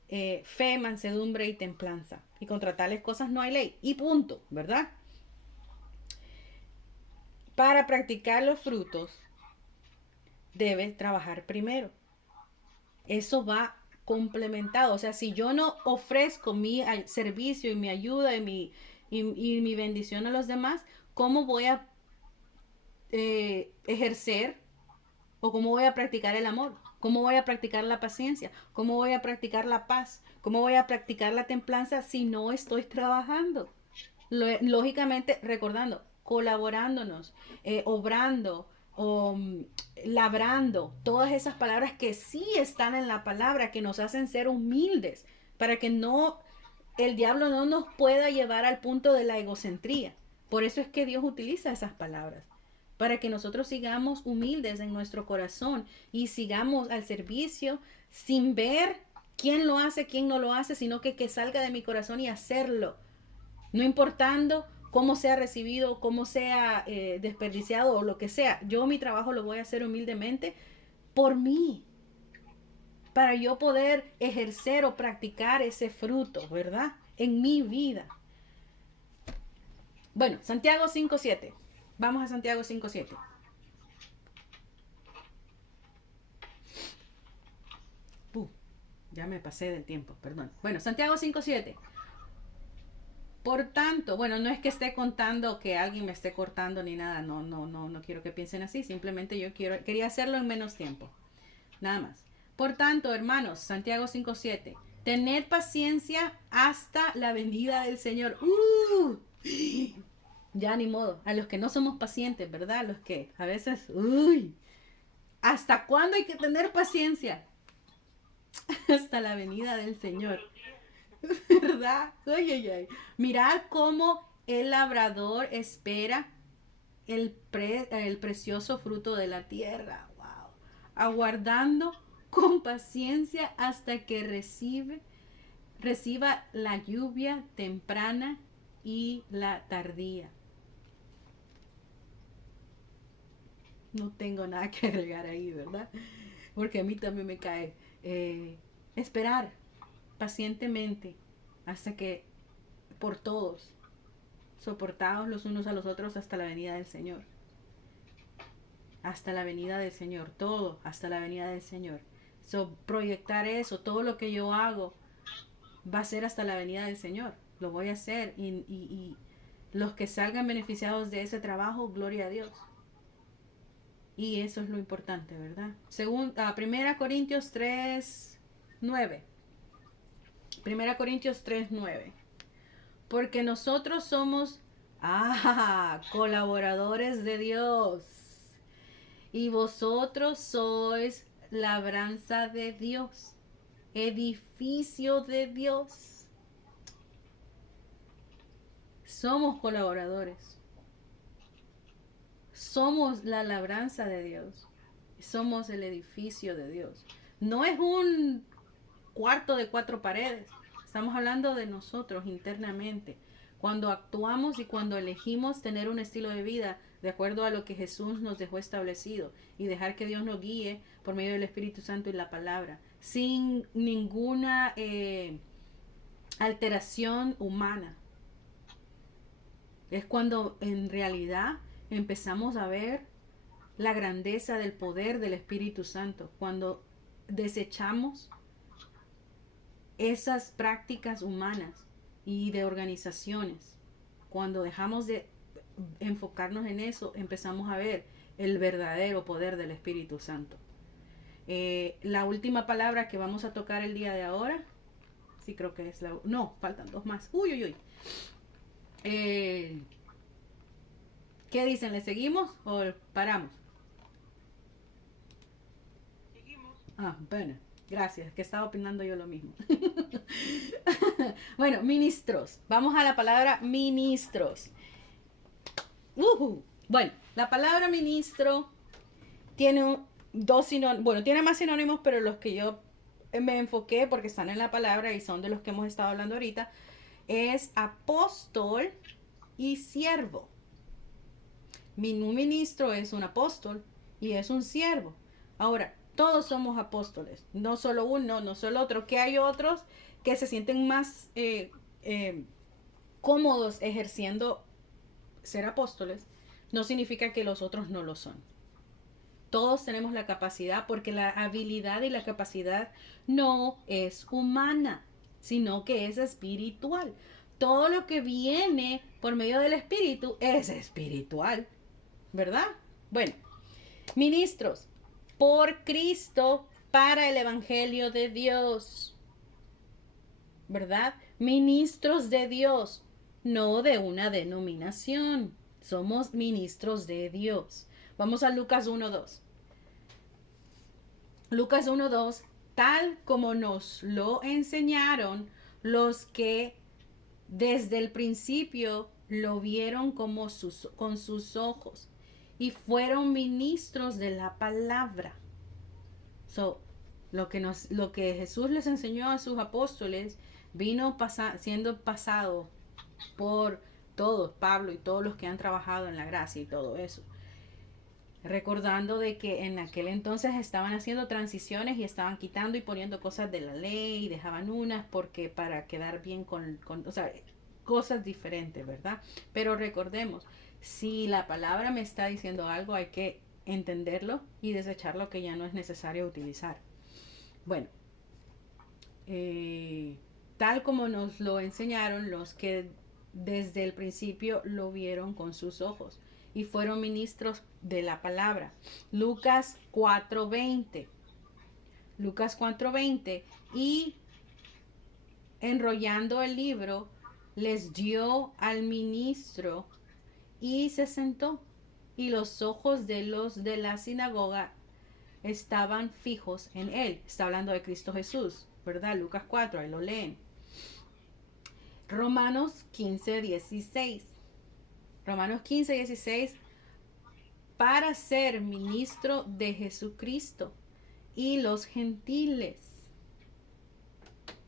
fe, mansedumbre y templanza. Y contra tales cosas no hay ley. Y punto, ¿verdad? Para practicar los frutos, debes trabajar primero. Eso va complementado. O sea, si yo no ofrezco mi servicio y mi ayuda y mi bendición a los demás, ¿cómo voy a ejercer o cómo voy a practicar el amor? ¿Cómo voy a practicar la paciencia? ¿Cómo voy a practicar la paz? ¿Cómo voy a practicar la templanza si no estoy trabajando? Lógicamente, recordando, colaborándonos, obrando, labrando, todas esas palabras que sí están en la palabra, que nos hacen ser humildes, para que no, el diablo no nos pueda llevar al punto de la egocentría. Por eso es que Dios utiliza esas palabras, para que nosotros sigamos humildes en nuestro corazón y sigamos al servicio sin ver quién lo hace, quién no lo hace, sino que salga de mi corazón y hacerlo. No importando cómo sea recibido, cómo sea desperdiciado o lo que sea. Yo mi trabajo lo voy a hacer humildemente por mí. Para yo poder ejercer o practicar ese fruto, ¿verdad? En mi vida. Bueno, Santiago 5:7. Vamos a Santiago 5:7. Ya me pasé del tiempo, perdón. Bueno, Santiago 5:7. Por tanto, bueno, no es que esté contando que alguien me esté cortando ni nada, no quiero que piensen así, simplemente quería hacerlo en menos tiempo, nada más. Por tanto, hermanos, Santiago 5:7, tened paciencia hasta la venida del Señor. Ya ni modo, a los que no somos pacientes, ¿verdad? A los que a veces, ¿hasta cuándo hay que tener paciencia? Hasta la venida del Señor. ¿Verdad? Ay, ay, ay. Mirad cómo el labrador espera el precioso fruto de la tierra. Wow. Aguardando con paciencia hasta que reciba la lluvia temprana y la tardía. No tengo nada que agregar ahí, ¿verdad? Porque a mí también me cae. Esperar pacientemente hasta que por todos, soportados los unos a los otros hasta la venida del Señor. Hasta la venida del Señor, todo hasta la venida del Señor. Proyectar eso, todo lo que yo hago va a ser hasta la venida del Señor. Lo voy a hacer y los que salgan beneficiados de ese trabajo, gloria a Dios. Y eso es lo importante, ¿verdad? Según 1 Corintios 3:9. 1 Corintios 3:9. Porque nosotros somos colaboradores de Dios. Y vosotros sois labranza de Dios, edificio de Dios. Somos colaboradores. Somos la labranza de Dios. Somos el edificio de Dios. No es un cuarto de 4 paredes. Estamos hablando de nosotros internamente. Cuando actuamos y cuando elegimos tener un estilo de vida de acuerdo a lo que Jesús nos dejó establecido y dejar que Dios nos guíe por medio del Espíritu Santo y la palabra, sin ninguna alteración humana. Es cuando en realidad empezamos a ver la grandeza del poder del Espíritu Santo, cuando desechamos esas prácticas humanas y de organizaciones. Cuando dejamos de enfocarnos en eso, empezamos a ver el verdadero poder del Espíritu Santo. La última palabra que vamos a tocar el día de ahora, sí creo que es la... No, faltan 2 más. Uy. ¿Qué dicen? ¿Le seguimos o paramos? Seguimos. Bueno, gracias, que estaba opinando yo lo mismo. Bueno, ministros. Vamos a la palabra ministros. Bueno, la palabra ministro tiene tiene más sinónimos, pero los que yo me enfoqué porque están en la palabra y son de los que hemos estado hablando ahorita, es apóstol y siervo. Un ministro es un apóstol y es un siervo. Ahora, todos somos apóstoles, no solo uno, no solo otro, que hay otros que se sienten más cómodos ejerciendo ser apóstoles, no significa que los otros no lo son. Todos tenemos la capacidad porque la habilidad y la capacidad no es humana, sino que es espiritual. Todo lo que viene por medio del espíritu es espiritual, ¿verdad? Bueno, ministros, por Cristo para el Evangelio de Dios, ¿verdad? Ministros de Dios, no de una denominación. Somos ministros de Dios. Vamos a Lucas 1:2. Lucas 1:2, tal como nos lo enseñaron los que desde el principio lo vieron con sus ojos y fueron ministros de la palabra. Lo que Jesús les enseñó a sus apóstoles vino siendo pasado por todos, Pablo y todos los que han trabajado en la gracia y todo eso. Recordando de que en aquel entonces estaban haciendo transiciones y estaban quitando y poniendo cosas de la ley y dejaban unas porque para quedar bien o sea, cosas diferentes, ¿verdad? Pero recordemos, si la palabra me está diciendo algo, hay que entenderlo y desechar lo que ya no es necesario utilizar. Bueno, tal como nos lo enseñaron los que desde el principio lo vieron con sus ojos y fueron ministros de la palabra. Lucas 4:20. Lucas 4:20. Y enrollando el libro, les dio al ministro y se sentó. Y los ojos de los de la sinagoga estaban fijos en él. Está hablando de Cristo Jesús, ¿verdad? Lucas 4, ahí lo leen. Romanos 15:16. Romanos 15:16. Para ser ministro de Jesucristo y los gentiles.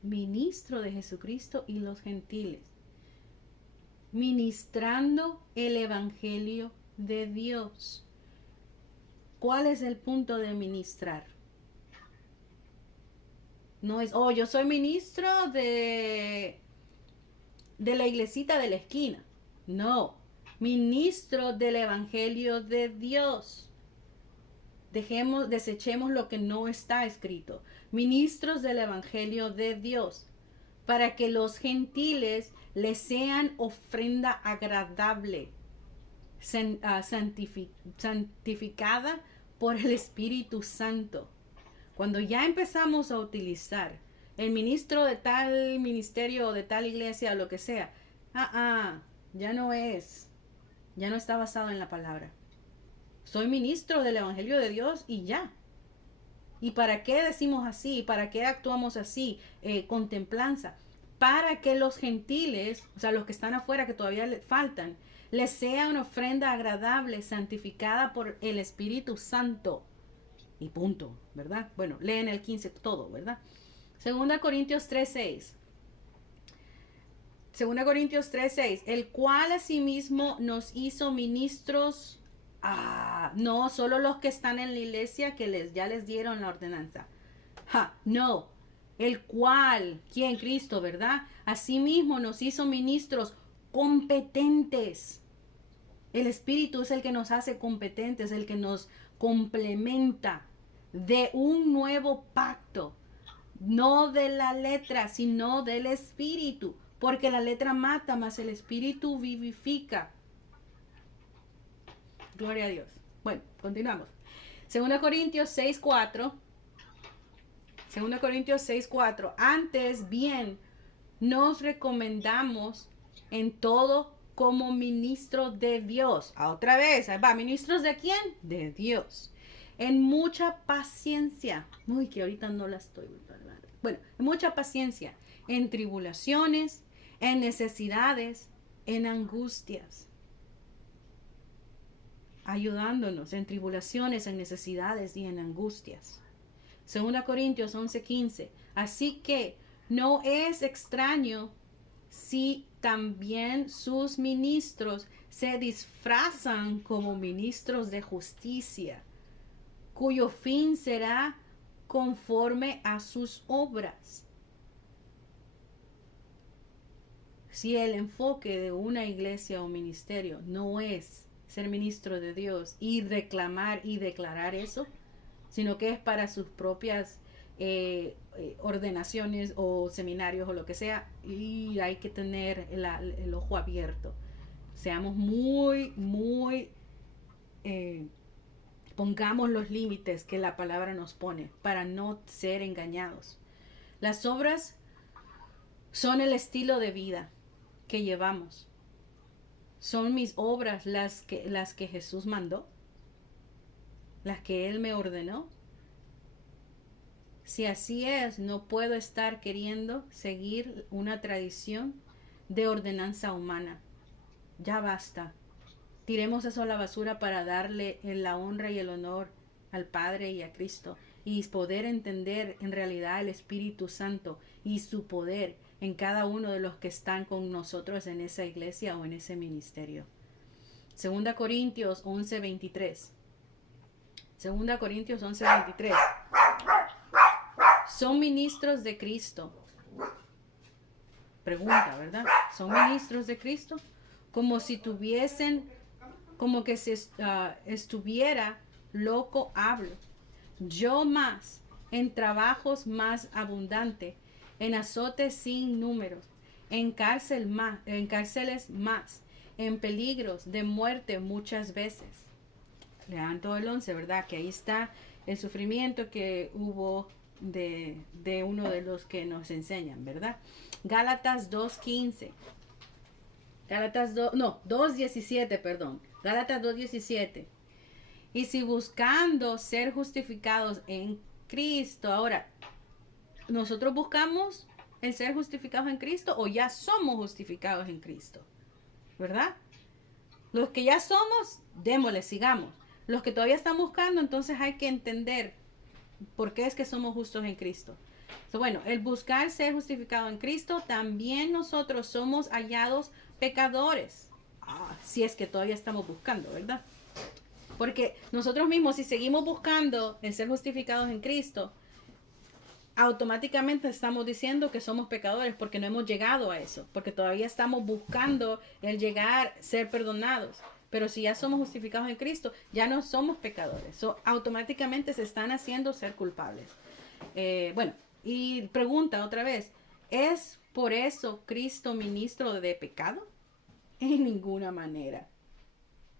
Ministro de Jesucristo y los gentiles. Ministrando el evangelio de Dios. ¿Cuál es el punto de ministrar? No es, oh, yo soy ministro de la iglesita de la esquina. No, ministro del evangelio de Dios. Desechemos lo que no está escrito. Ministros del evangelio de Dios, para que los gentiles les sean ofrenda agradable, santificada por el Espíritu Santo. Cuando ya empezamos a utilizar el ministro de tal ministerio o de tal iglesia o lo que sea, ya no está basado en la palabra. Soy ministro del evangelio de Dios y ya. ¿Y para qué decimos así? ¿Para qué actuamos así? Contemplanza. Para que los gentiles, o sea, los que están afuera, que todavía les faltan, les sea una ofrenda agradable, santificada por el Espíritu Santo. Y punto, ¿verdad? Bueno, leen el 15 todo, ¿verdad? 2 Corintios 3:6. 2 Corintios 3:6. El cual asimismo nos hizo ministros. No, solo los que están en la iglesia que ya les dieron la ordenanza. No. El cual, ¿quién? Cristo, ¿verdad? Asimismo nos hizo ministros competentes. El Espíritu es el que nos hace competentes, el que nos complementa de un nuevo pacto. No de la letra, sino del Espíritu. Porque la letra mata, mas el Espíritu vivifica. Gloria a Dios. Bueno, continuamos. 2 Corintios 6:4. 2 Corintios 6:4. Antes bien, nos recomendamos en todo como ministros de Dios. Otra vez, ahí va. ¿Ministros de quién? De Dios. En mucha paciencia. Uy, que ahorita no la estoy. Bueno, en mucha paciencia. En tribulaciones, en necesidades, en angustias. Ayudándonos en tribulaciones, en necesidades y en angustias. 2 Corintios 11:15. Así que no es extraño si también sus ministros se disfrazan como ministros de justicia, cuyo fin será conforme a sus obras. Si el enfoque de una iglesia o ministerio no es ser ministro de Dios y reclamar y declarar eso, sino que es para sus propias ordenaciones o seminarios o lo que sea, y hay que tener el ojo abierto. Seamos muy pongamos los límites que la palabra nos pone para no ser engañados. Las obras son el estilo de vida que llevamos. Son mis obras las que Jesús mandó, las que Él me ordenó. Si así es, no puedo estar queriendo seguir una tradición de ordenanza humana. Ya basta. Tiremos eso a la basura para darle la honra y el honor al Padre y a Cristo y poder entender en realidad el Espíritu Santo y su poder en cada uno de los que están con nosotros en esa iglesia o en ese ministerio. 2 Corintios 11:23. 2 Corintios 11:23. ¿Son ministros de Cristo? Pregunta, ¿verdad? ¿Son ministros de Cristo? Como si tuviesen, como que si estuviera loco hablo. Yo más, en trabajos más abundante, en azotes sin números, en cárceles más, en peligros de muerte muchas veces. Lean todo el 11, ¿verdad? Que ahí está el sufrimiento que hubo de uno de los que nos enseñan, ¿verdad? Gálatas 2:15. Gálatas 2:17, perdón. Gálatas 2:17. Y si buscando ser justificados en Cristo, ahora, ¿nosotros buscamos el ser justificados en Cristo o ya somos justificados en Cristo? ¿Verdad? Los que ya somos, démosle, sigamos. Los que todavía están buscando, entonces hay que entender por qué es que somos justos en Cristo. Bueno, el buscar ser justificado en Cristo, también nosotros somos hallados pecadores. Si es que todavía estamos buscando, ¿verdad? Porque nosotros mismos, si seguimos buscando el ser justificados en Cristo, automáticamente estamos diciendo que somos pecadores porque no hemos llegado a eso, porque todavía estamos buscando el llegar, ser perdonados. Pero si ya somos justificados en Cristo, ya no somos pecadores. Automáticamente se están haciendo ser culpables. Bueno, y pregunta otra vez, ¿es por eso Cristo ministro de pecado? En ninguna manera.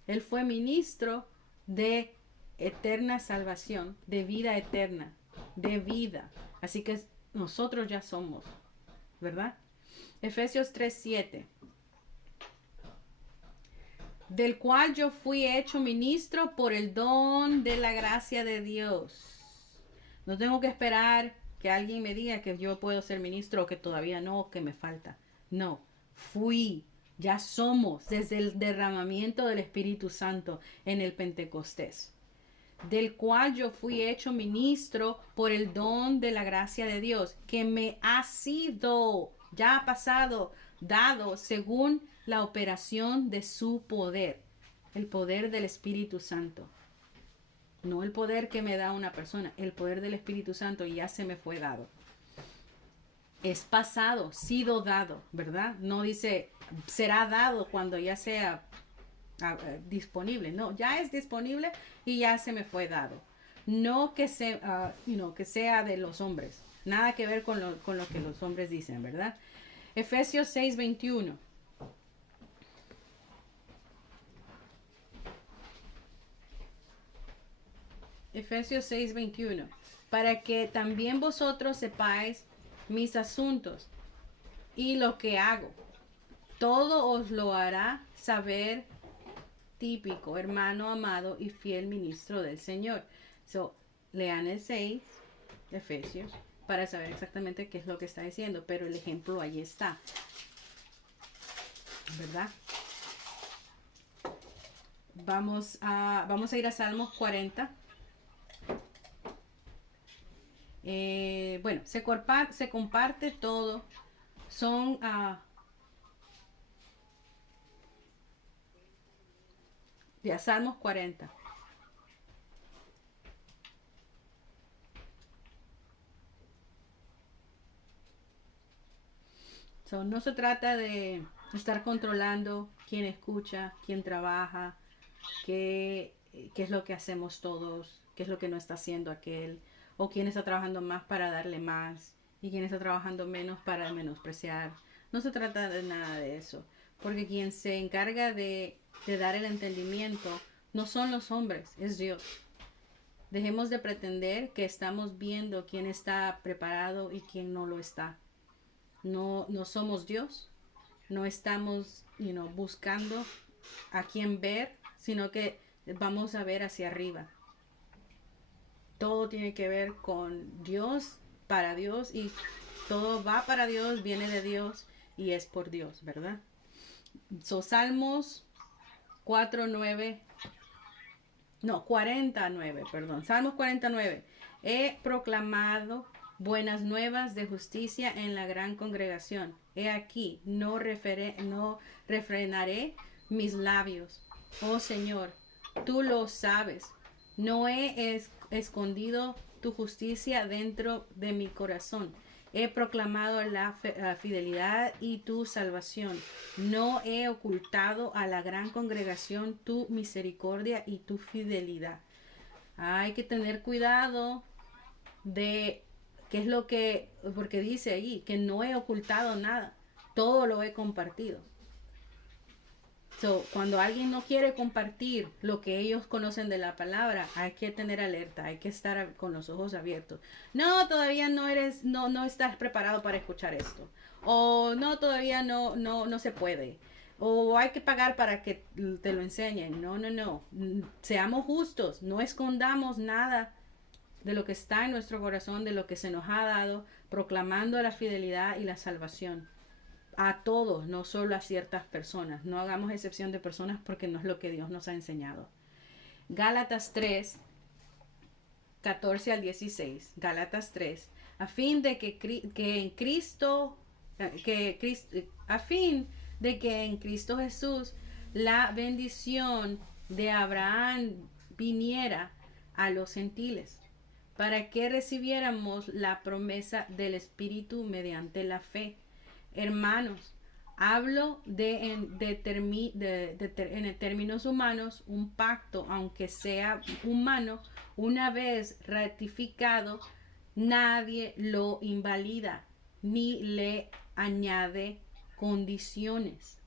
Él fue ministro de eterna salvación, de vida eterna, de vida. Así que nosotros ya somos, ¿verdad? Efesios 3:7. Del cual yo fui hecho ministro por el don de la gracia de Dios. No tengo que esperar que alguien me diga que yo puedo ser ministro o que todavía no, o que me falta. No, fui, ya somos desde el derramamiento del Espíritu Santo en el Pentecostés. Del cual yo fui hecho ministro por el don de la gracia de Dios, que me ha sido, ya ha pasado, dado según la operación de su poder, el poder del Espíritu Santo. No el poder que me da una persona, el poder del Espíritu Santo ya se me fue dado. Es pasado, sido dado, ¿verdad? No dice será dado cuando ya sea disponible. No, ya es disponible y ya se me fue dado. No que, que sea de los hombres. Nada que ver con lo que los hombres dicen, ¿verdad? Efesios 6:21. Efesios 6:21. Para que también vosotros sepáis mis asuntos y lo que hago. Todo os lo hará saber Tíquico, hermano amado y fiel ministro del Señor. Lean el 6, Efesios, para saber exactamente qué es lo que está diciendo, pero el ejemplo ahí está, ¿verdad? Vamos a ir a Salmos 40. Bueno, se comparte todo. Son ya, Salmos 40. No se trata de estar controlando quién escucha, quién trabaja, qué es lo que hacemos todos, qué es lo que no está haciendo aquel, o quién está trabajando más para darle más y quién está trabajando menos para menospreciar. No se trata de nada de eso, porque quien se encarga de dar el entendimiento no son los hombres, es Dios. Dejemos de pretender que estamos viendo quién está preparado y quién no lo está. No somos Dios, no estamos buscando a quién ver, sino que vamos a ver hacia arriba. Todo tiene que ver con Dios, para Dios, y todo va para Dios, viene de Dios y es por Dios, ¿verdad? Salmos 49, perdón. Salmos 49. He proclamado buenas nuevas de justicia en la gran congregación. He aquí, no refrenaré mis labios. Oh Señor, tú lo sabes. No he escondido tu justicia dentro de mi corazón. He proclamado la fidelidad y tu salvación. No he ocultado a la gran congregación tu misericordia y tu fidelidad. Hay que tener cuidado de ¿Qué es lo que, porque dice ahí, que no he ocultado nada, todo lo he compartido? So, cuando alguien no quiere compartir lo que ellos conocen de la palabra, hay que tener alerta, hay que estar con los ojos abiertos. No, todavía no estás preparado para escuchar esto. O no, todavía no se puede. O hay que pagar para que te lo enseñen. No. Seamos justos, no escondamos nada de lo que está en nuestro corazón, de lo que se nos ha dado, proclamando la fidelidad y la salvación a todos, no solo a ciertas personas. No hagamos excepción de personas porque no es lo que Dios nos ha enseñado. Gálatas 3, 14 al 16. Gálatas 3. A fin de que en Cristo, a fin de que en Cristo Jesús la bendición de Abraham viniera a los gentiles, para que recibiéramos la promesa del Espíritu mediante la fe. Hermanos, hablo en términos humanos, un pacto, aunque sea humano, una vez ratificado, nadie lo invalida ni le añade condiciones.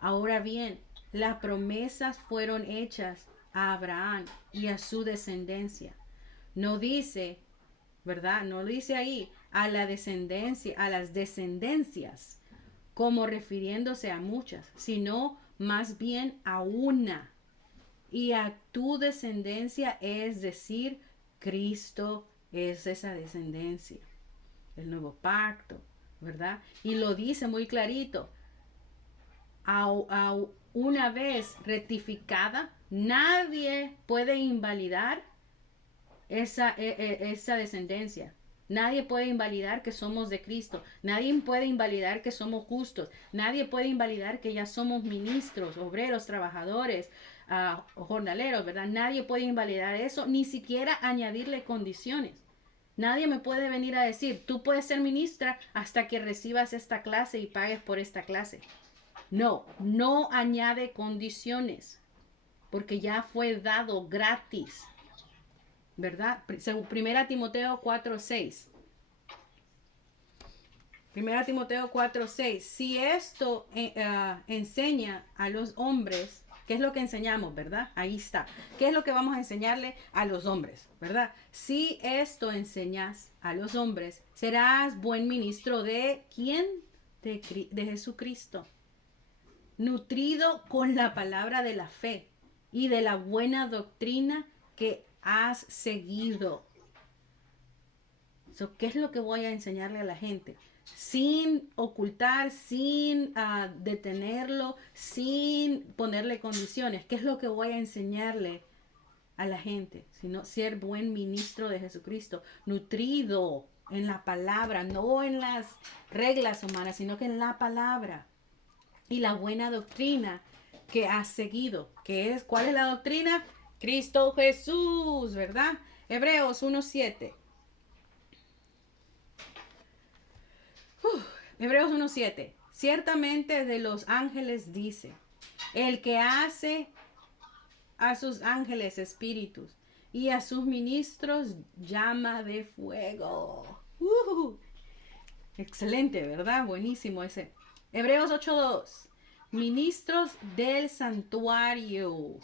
Ahora bien, las promesas fueron hechas a Abraham y a su descendencia. No dice, ¿verdad? No dice ahí a la descendencia, a las descendencias, como refiriéndose a muchas, sino más bien a una. Y a tu descendencia, es decir, Cristo es esa descendencia, el nuevo pacto, ¿verdad? Y lo dice muy clarito. A una vez rectificada, nadie puede invalidar esa descendencia. Nadie puede invalidar que somos de Cristo. Nadie puede invalidar que somos justos. Nadie puede invalidar que ya somos ministros, obreros, trabajadores, jornaleros, ¿verdad? Nadie puede invalidar eso, ni siquiera añadirle condiciones. Nadie me puede venir a decir, tú puedes ser ministra hasta que recibas esta clase y pagues por esta clase. No añade condiciones, porque ya fue dado gratis. ¿Verdad? Primera Timoteo 4:6. Primera Timoteo 4:6. Si esto enseña a los hombres, ¿qué es lo que enseñamos, verdad? Ahí está. ¿Qué es lo que vamos a enseñarle a los hombres, verdad? Si esto enseñas a los hombres, serás buen ministro de ¿quién? De Jesucristo. Nutrido con la palabra de la fe y de la buena doctrina que has seguido. ¿Qué es lo que voy a enseñarle a la gente? Sin ocultar, sin detenerlo, sin ponerle condiciones. ¿Qué es lo que voy a enseñarle a la gente? Sino ser buen ministro de Jesucristo, nutrido en la palabra, no en las reglas humanas, sino que en la palabra y la buena doctrina que has seguido. ¿Cuál es la doctrina? Cristo Jesús, ¿verdad? Hebreos 1:7. Hebreos 1:7. Ciertamente de los ángeles dice, el que hace a sus ángeles espíritus y a sus ministros llama de fuego. Excelente, ¿verdad? Buenísimo ese. Hebreos 8:2. Ministros del santuario.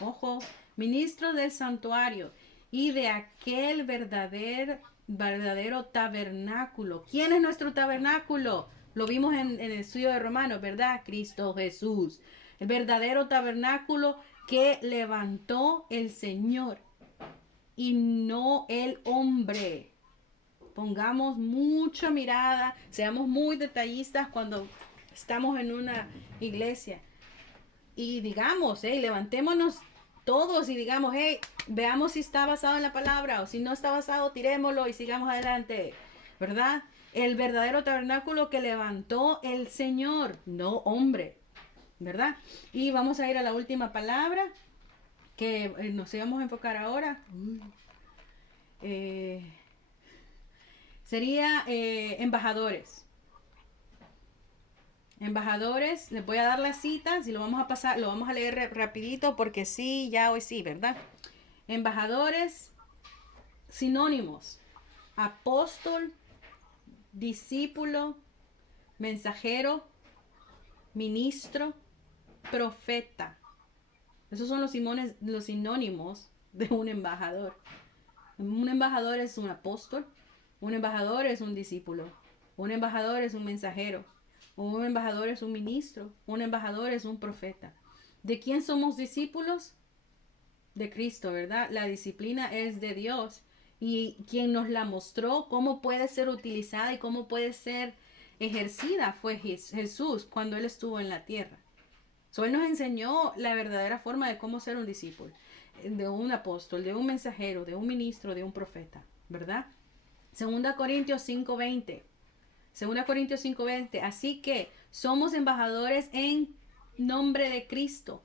Ojo, ministros del santuario y de aquel verdadero tabernáculo. ¿Quién es nuestro tabernáculo? Lo vimos en el estudio de Romanos, ¿verdad? Cristo Jesús. El verdadero tabernáculo que levantó el Señor y no el hombre. Pongamos mucha mirada, seamos muy detallistas cuando estamos en una iglesia. Y digamos, levantémonos todos y digamos, veamos si está basado en la palabra o si no está basado, tirémoslo y sigamos adelante, ¿verdad? El verdadero tabernáculo que levantó el Señor, no hombre, ¿verdad? Y vamos a ir a la última palabra que nos íbamos a enfocar ahora. Sería embajadores. Embajadores, les voy a dar las citas y lo vamos a pasar, lo vamos a leer rapidito porque sí, ya hoy sí, ¿verdad? Embajadores sinónimos: apóstol, discípulo, mensajero, ministro, profeta. Esos son los sinónimos de un embajador. Un embajador es un apóstol, un embajador es un discípulo, un embajador es un mensajero, un embajador es un ministro, un embajador es un profeta. ¿De quién somos discípulos? De Cristo, ¿verdad? La disciplina es de Dios, y quien nos la mostró, cómo puede ser utilizada y cómo puede ser ejercida, fue Jesús cuando Él estuvo en la tierra. Él nos enseñó la verdadera forma de cómo ser un discípulo, de un apóstol, de un mensajero, de un ministro, de un profeta, ¿verdad? Segunda Corintios 5:20. Segunda Corintios 5:20. Así que somos embajadores en nombre de Cristo,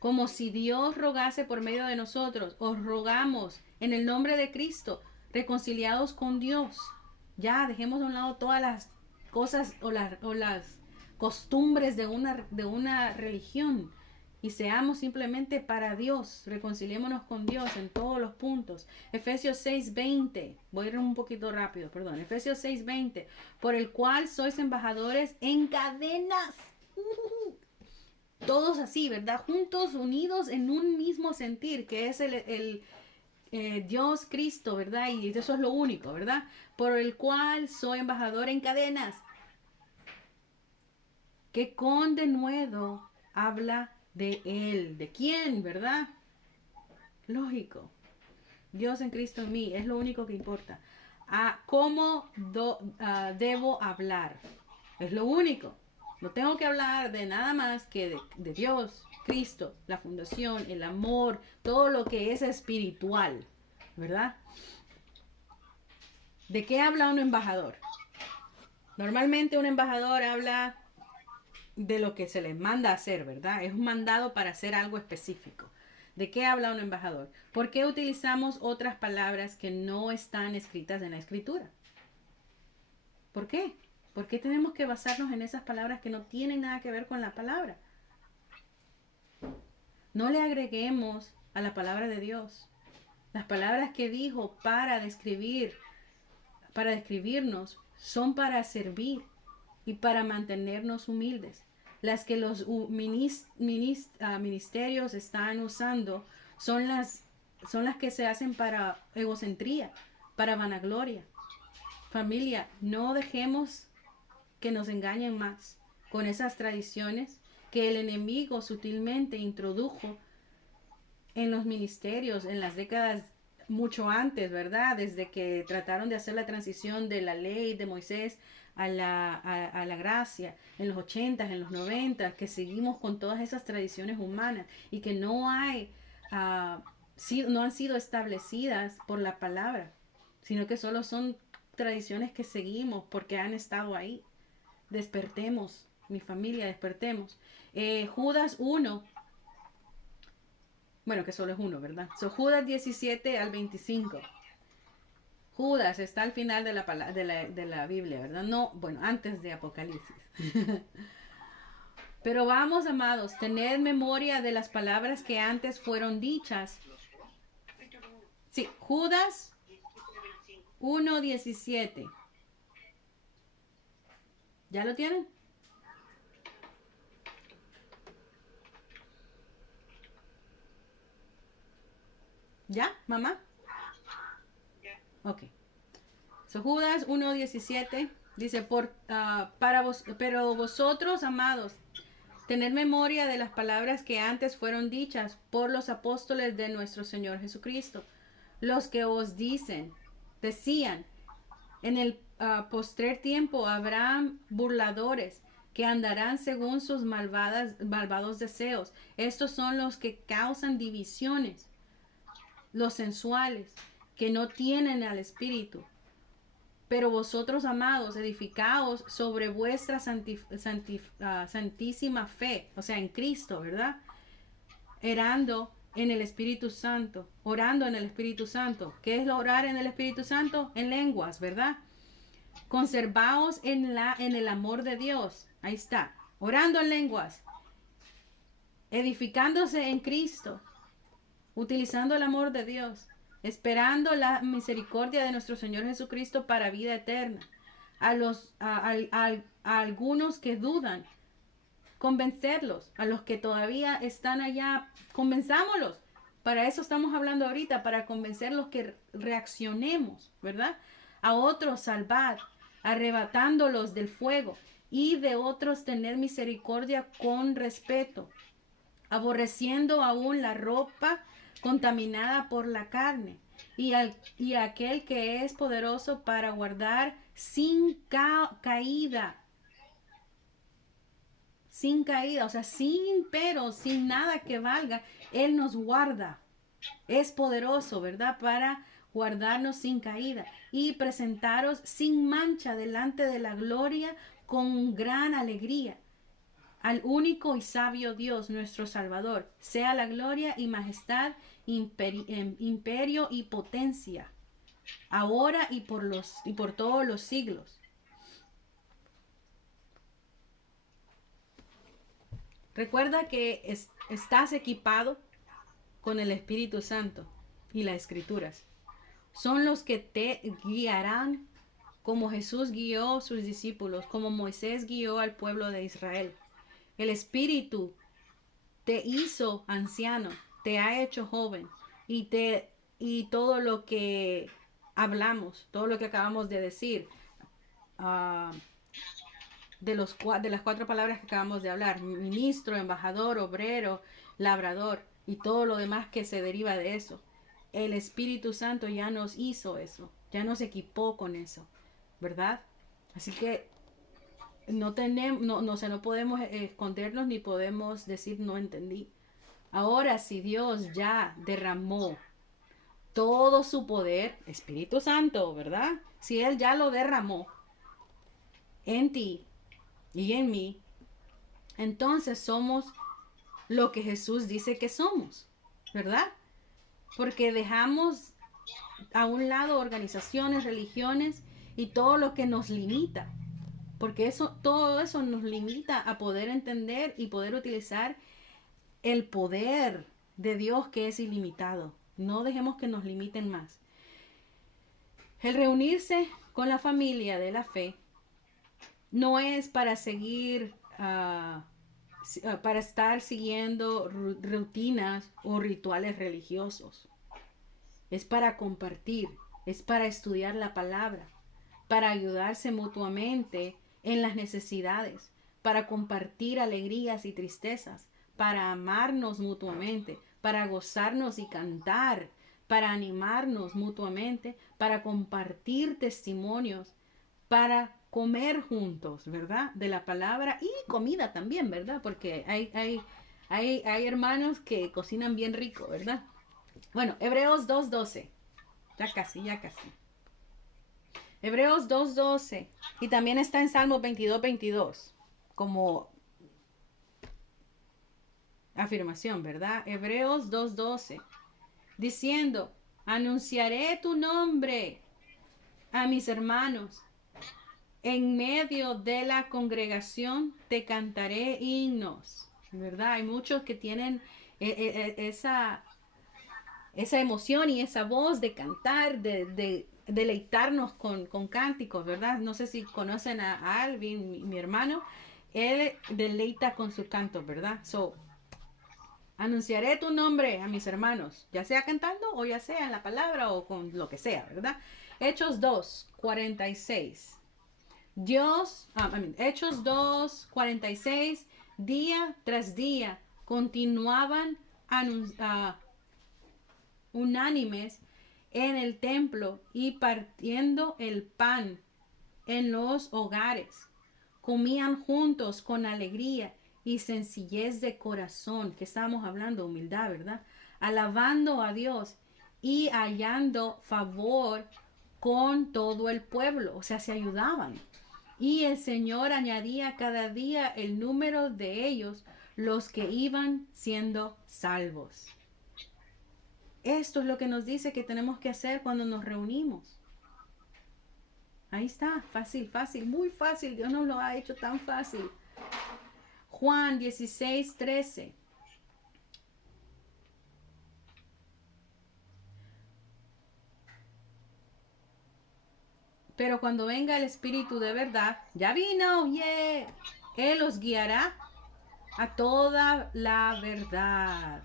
como si Dios rogase por medio de nosotros. Os rogamos en el nombre de Cristo, reconciliados con Dios. Ya, dejemos a un lado todas las cosas o las costumbres de una religión, y seamos simplemente para Dios. Reconciliémonos con Dios en todos los puntos. Efesios 6:20. Voy a ir un poquito rápido, perdón. Efesios 6:20. Por el cual sois embajadores en cadenas. Todos así, ¿verdad? Juntos, unidos en un mismo sentir, que es el Dios Cristo, ¿verdad? Y eso es lo único, ¿verdad? Por el cual soy embajador en cadenas, que con denuedo habla de Él. ¿De quién, verdad? Lógico. Dios en Cristo en mí, es lo único que importa. ¿Cómo debo hablar? Es lo único. No tengo que hablar de nada más que de Dios, Cristo, la fundación, el amor, todo lo que es espiritual, ¿verdad? ¿De qué habla un embajador? Normalmente un embajador habla de lo que se les manda a hacer, ¿verdad? Es un mandado para hacer algo específico. ¿De qué habla un embajador? ¿Por qué utilizamos otras palabras que no están escritas en la escritura? ¿Por qué? ¿Por qué tenemos que basarnos en esas palabras que no tienen nada que ver con la palabra? No le agreguemos a la palabra de Dios. Las palabras que dijo para describirnos, son para servir y para mantenernos humildes. Las que los ministerios están usando son las que se hacen para egocentría, para vanagloria. Familia, no dejemos que nos engañen más con esas tradiciones que el enemigo sutilmente introdujo en los ministerios en las décadas mucho antes, ¿verdad? Desde que trataron de hacer la transición de la ley de Moisés a la gracia, en los 80s, en los 90s, que seguimos con todas esas tradiciones humanas y que no han sido establecidas por la palabra, sino que solo son tradiciones que seguimos porque han estado ahí. Despertemos, mi familia, despertemos. Judas 1, bueno, que solo es uno, ¿verdad? Judas 17 al 25. Judas está al final de la Biblia, ¿verdad? No, bueno, antes de Apocalipsis. Pero vamos, amados, tened memoria de las palabras que antes fueron dichas. Sí, Judas 1:17. ¿Ya lo tienen? ¿Ya, mamá? Ok. Judas 1:17 dice, pero vosotros, amados, tened memoria de las palabras que antes fueron dichas por los apóstoles de nuestro Señor Jesucristo, los que os decían, en el postrer tiempo habrán burladores que andarán según sus malvados deseos. Estos son los que causan divisiones, los sensuales, que no tienen al Espíritu. Pero vosotros, amados, edificaos sobre vuestra santísima fe, o sea, en Cristo, ¿verdad? Orando en el Espíritu Santo. ¿Qué es orar en el Espíritu Santo? En lenguas, ¿verdad? Conservaos en el amor de Dios. Ahí está. Orando en lenguas. Edificándose en Cristo. Utilizando el amor de Dios. esperando la misericordia de nuestro Señor Jesucristo para vida eterna. A algunos que dudan, convencerlos. A los que todavía están allá, convenzámoslos. Para eso estamos hablando ahorita, para convencerlos que reaccionemos, ¿verdad? A otros salvar, arrebatándolos del fuego, y de otros tener misericordia con respeto, aborreciendo aún la ropa contaminada por la carne, y aquel que es poderoso para guardar sin caída, o sea, sin nada que valga, Él nos guarda. Es poderoso, ¿verdad? Para guardarnos sin caída y presentaros sin mancha delante de la gloria con gran alegría. Al único y sabio Dios, nuestro Salvador, sea la gloria y majestad, imperio y potencia, ahora y por todos los siglos. Recuerda que estás equipado con el Espíritu Santo y las Escrituras. Son los que te guiarán como Jesús guió a sus discípulos, como Moisés guió al pueblo de Israel. El Espíritu te hizo anciano, te ha hecho joven, y todo lo que hablamos, todo lo que acabamos de decir, uh, de las 4 palabras que acabamos de hablar: ministro, embajador, obrero, labrador, y todo lo demás que se deriva de eso. El Espíritu Santo ya nos hizo eso, ya nos equipó con eso, ¿verdad? Así que no podemos escondernos ni podemos decir no entendí. Ahora, si Dios ya derramó todo su poder, Espíritu Santo, ¿verdad? Si Él ya lo derramó en ti y en mí, entonces somos lo que Jesús dice que somos, ¿verdad? Porque dejamos a un lado organizaciones, religiones y todo lo que nos limita, porque todo eso nos limita a poder entender y poder utilizar el poder de Dios, que es ilimitado. No dejemos que nos limiten más. El reunirse con la familia de la fe no es para seguir, para estar siguiendo rutinas o rituales religiosos. Es para compartir, es para estudiar la palabra, para ayudarse mutuamente en las necesidades, para compartir alegrías y tristezas, para amarnos mutuamente, para gozarnos y cantar, para animarnos mutuamente, para compartir testimonios, para comer juntos, ¿verdad? De la palabra y comida también, ¿verdad? Porque hay hermanos que cocinan bien rico, ¿verdad? Bueno, Hebreos 2:12. Ya casi, ya casi. Hebreos 2:12. Y también está en Salmos 22:22. Como afirmación, ¿verdad? Hebreos 2:12. Diciendo: anunciaré tu nombre a mis hermanos. En medio de la congregación te cantaré himnos. ¿Verdad? Hay muchos que tienen esa emoción y esa voz de cantar, de deleitarnos con cánticos, ¿verdad? No sé si conocen a Alvin, mi hermano. Él deleita con sus cantos, ¿verdad? Anunciaré tu nombre a mis hermanos, ya sea cantando o ya sea en la palabra o con lo que sea, ¿verdad? Hechos 2:46. Hechos 2:46, día tras día continuaban unánimes en el templo y partiendo el pan en los hogares. Comían juntos con alegría y sencillez de corazón, que estamos hablando, humildad, ¿verdad? Alabando a Dios y hallando favor con todo el pueblo, o sea, se ayudaban. Y el Señor añadía cada día el número de ellos, los que iban siendo salvos. Esto es lo que nos dice que tenemos que hacer cuando nos reunimos. Ahí está, fácil, fácil, muy fácil. Dios nos lo ha hecho tan fácil. Juan 16:13. Pero cuando venga el Espíritu de verdad, ya vino, yeah, Él os guiará a toda la verdad.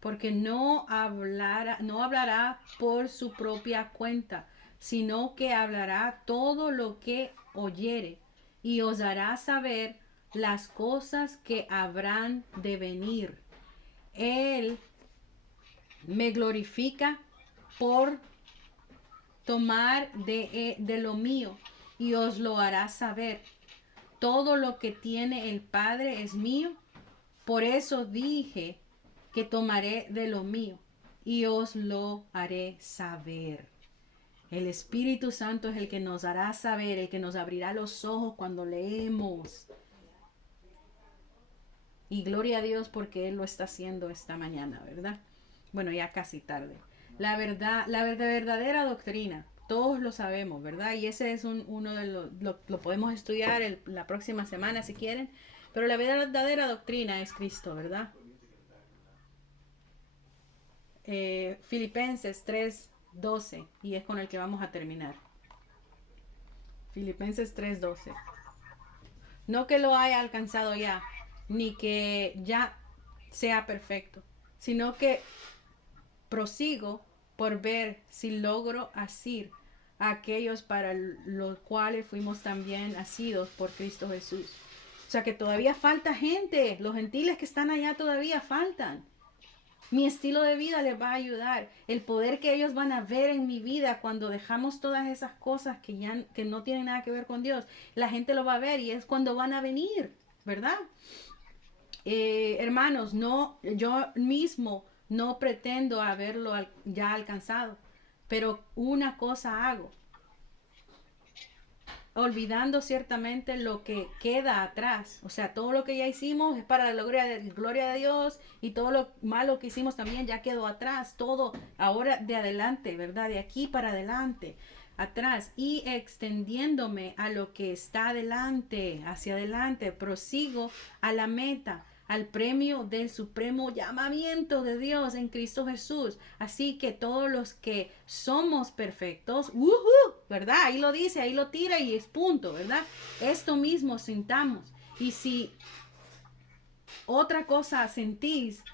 Porque no hablará por su propia cuenta, sino que hablará todo lo que oyere y os hará saber las cosas que habrán de venir. Él me glorifica por tomar de lo mío y os lo hará saber. Todo lo que tiene el Padre es mío. Por eso dije que tomaré de lo mío y os lo haré saber. El Espíritu Santo es el que nos hará saber, el que nos abrirá los ojos cuando leemos. Y gloria a Dios porque Él lo está haciendo esta mañana, ¿verdad? Bueno, ya casi tarde. La verdadera doctrina, todos lo sabemos, ¿verdad? Y ese es uno de lo podemos estudiar la próxima semana si quieren. Pero la verdadera doctrina es Cristo, ¿verdad? Filipenses 3:12 y es con el que vamos a terminar. Filipenses 3:12. No que lo haya alcanzado ya, ni que ya sea perfecto, sino que prosigo por ver si logro asir a aquellos para los cuales fuimos también asidos por Cristo Jesús. O sea que todavía falta gente, los gentiles que están allá todavía faltan. Mi estilo de vida les va a ayudar. El poder que ellos van a ver en mi vida cuando dejamos todas esas cosas que no tienen nada que ver con Dios. La gente lo va a ver y es cuando van a venir, ¿verdad? Hermanos, no, yo mismo no pretendo haberlo ya alcanzado, pero una cosa hago, olvidando ciertamente lo que queda atrás. O sea, todo lo que ya hicimos es para la gloria de Dios y todo lo malo que hicimos también ya quedó atrás. Todo ahora de adelante, ¿verdad? De aquí para adelante, atrás y extendiéndome a lo que está adelante, hacia adelante, prosigo a la meta, al premio del supremo llamamiento de Dios en Cristo Jesús. Así que todos los que somos perfectos, ¿verdad? Ahí lo dice, ahí lo tira y es punto, ¿verdad? Esto mismo sintamos. Y si otra cosa sentís,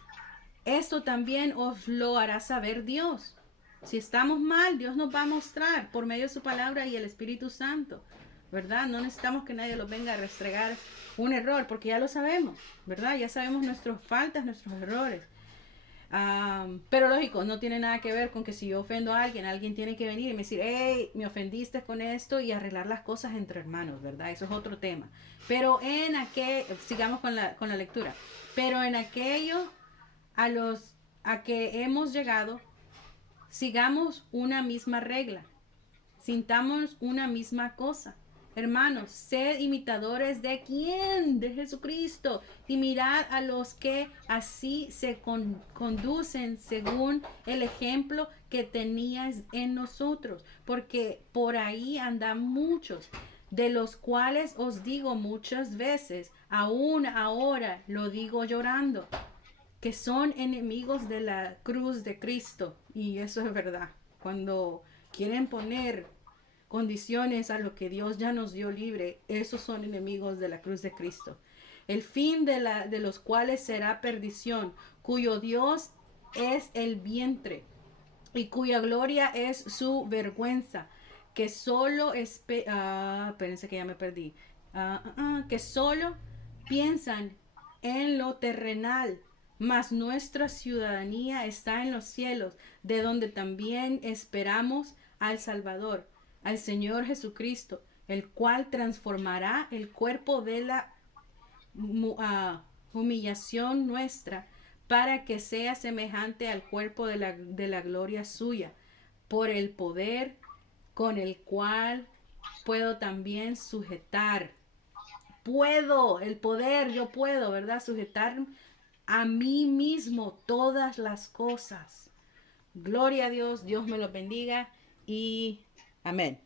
esto también os lo hará saber Dios. Si estamos mal, Dios nos va a mostrar por medio de su palabra y el Espíritu Santo, ¿verdad? No necesitamos que nadie los venga a restregar un error, porque ya lo sabemos, ¿verdad? Ya sabemos nuestras faltas, nuestros errores. Pero lógico, no tiene nada que ver con que si yo ofendo a alguien tiene que venir y me decir, hey, me ofendiste con esto y arreglar las cosas entre hermanos, ¿verdad? Eso es otro tema. Pero sigamos con la lectura. Pero en aquello a que hemos llegado, sigamos una misma regla, sintamos una misma cosa. Hermanos, sed imitadores de quién, de Jesucristo, y mirad a los que así se conducen según el ejemplo que tenías en nosotros, porque por ahí andan muchos, de los cuales os digo muchas veces, aún ahora lo digo llorando, que son enemigos de la cruz de Cristo. Y eso es verdad. Cuando quieren poner condiciones a lo que Dios ya nos dio libre, esos son enemigos de la cruz de Cristo. El fin de los cuales será perdición, cuyo Dios es el vientre y cuya gloria es su vergüenza, que solo espérense que ya me perdí. Que solo piensan en lo terrenal, mas nuestra ciudadanía está en los cielos, de donde también esperamos al Salvador, al Señor Jesucristo, el cual transformará el cuerpo de la humillación nuestra para que sea semejante al cuerpo de la gloria suya, por el poder con el cual puedo también sujetar. Yo puedo, ¿verdad? Sujetar a mí mismo todas las cosas. Gloria a Dios, Dios me lo bendiga y amén.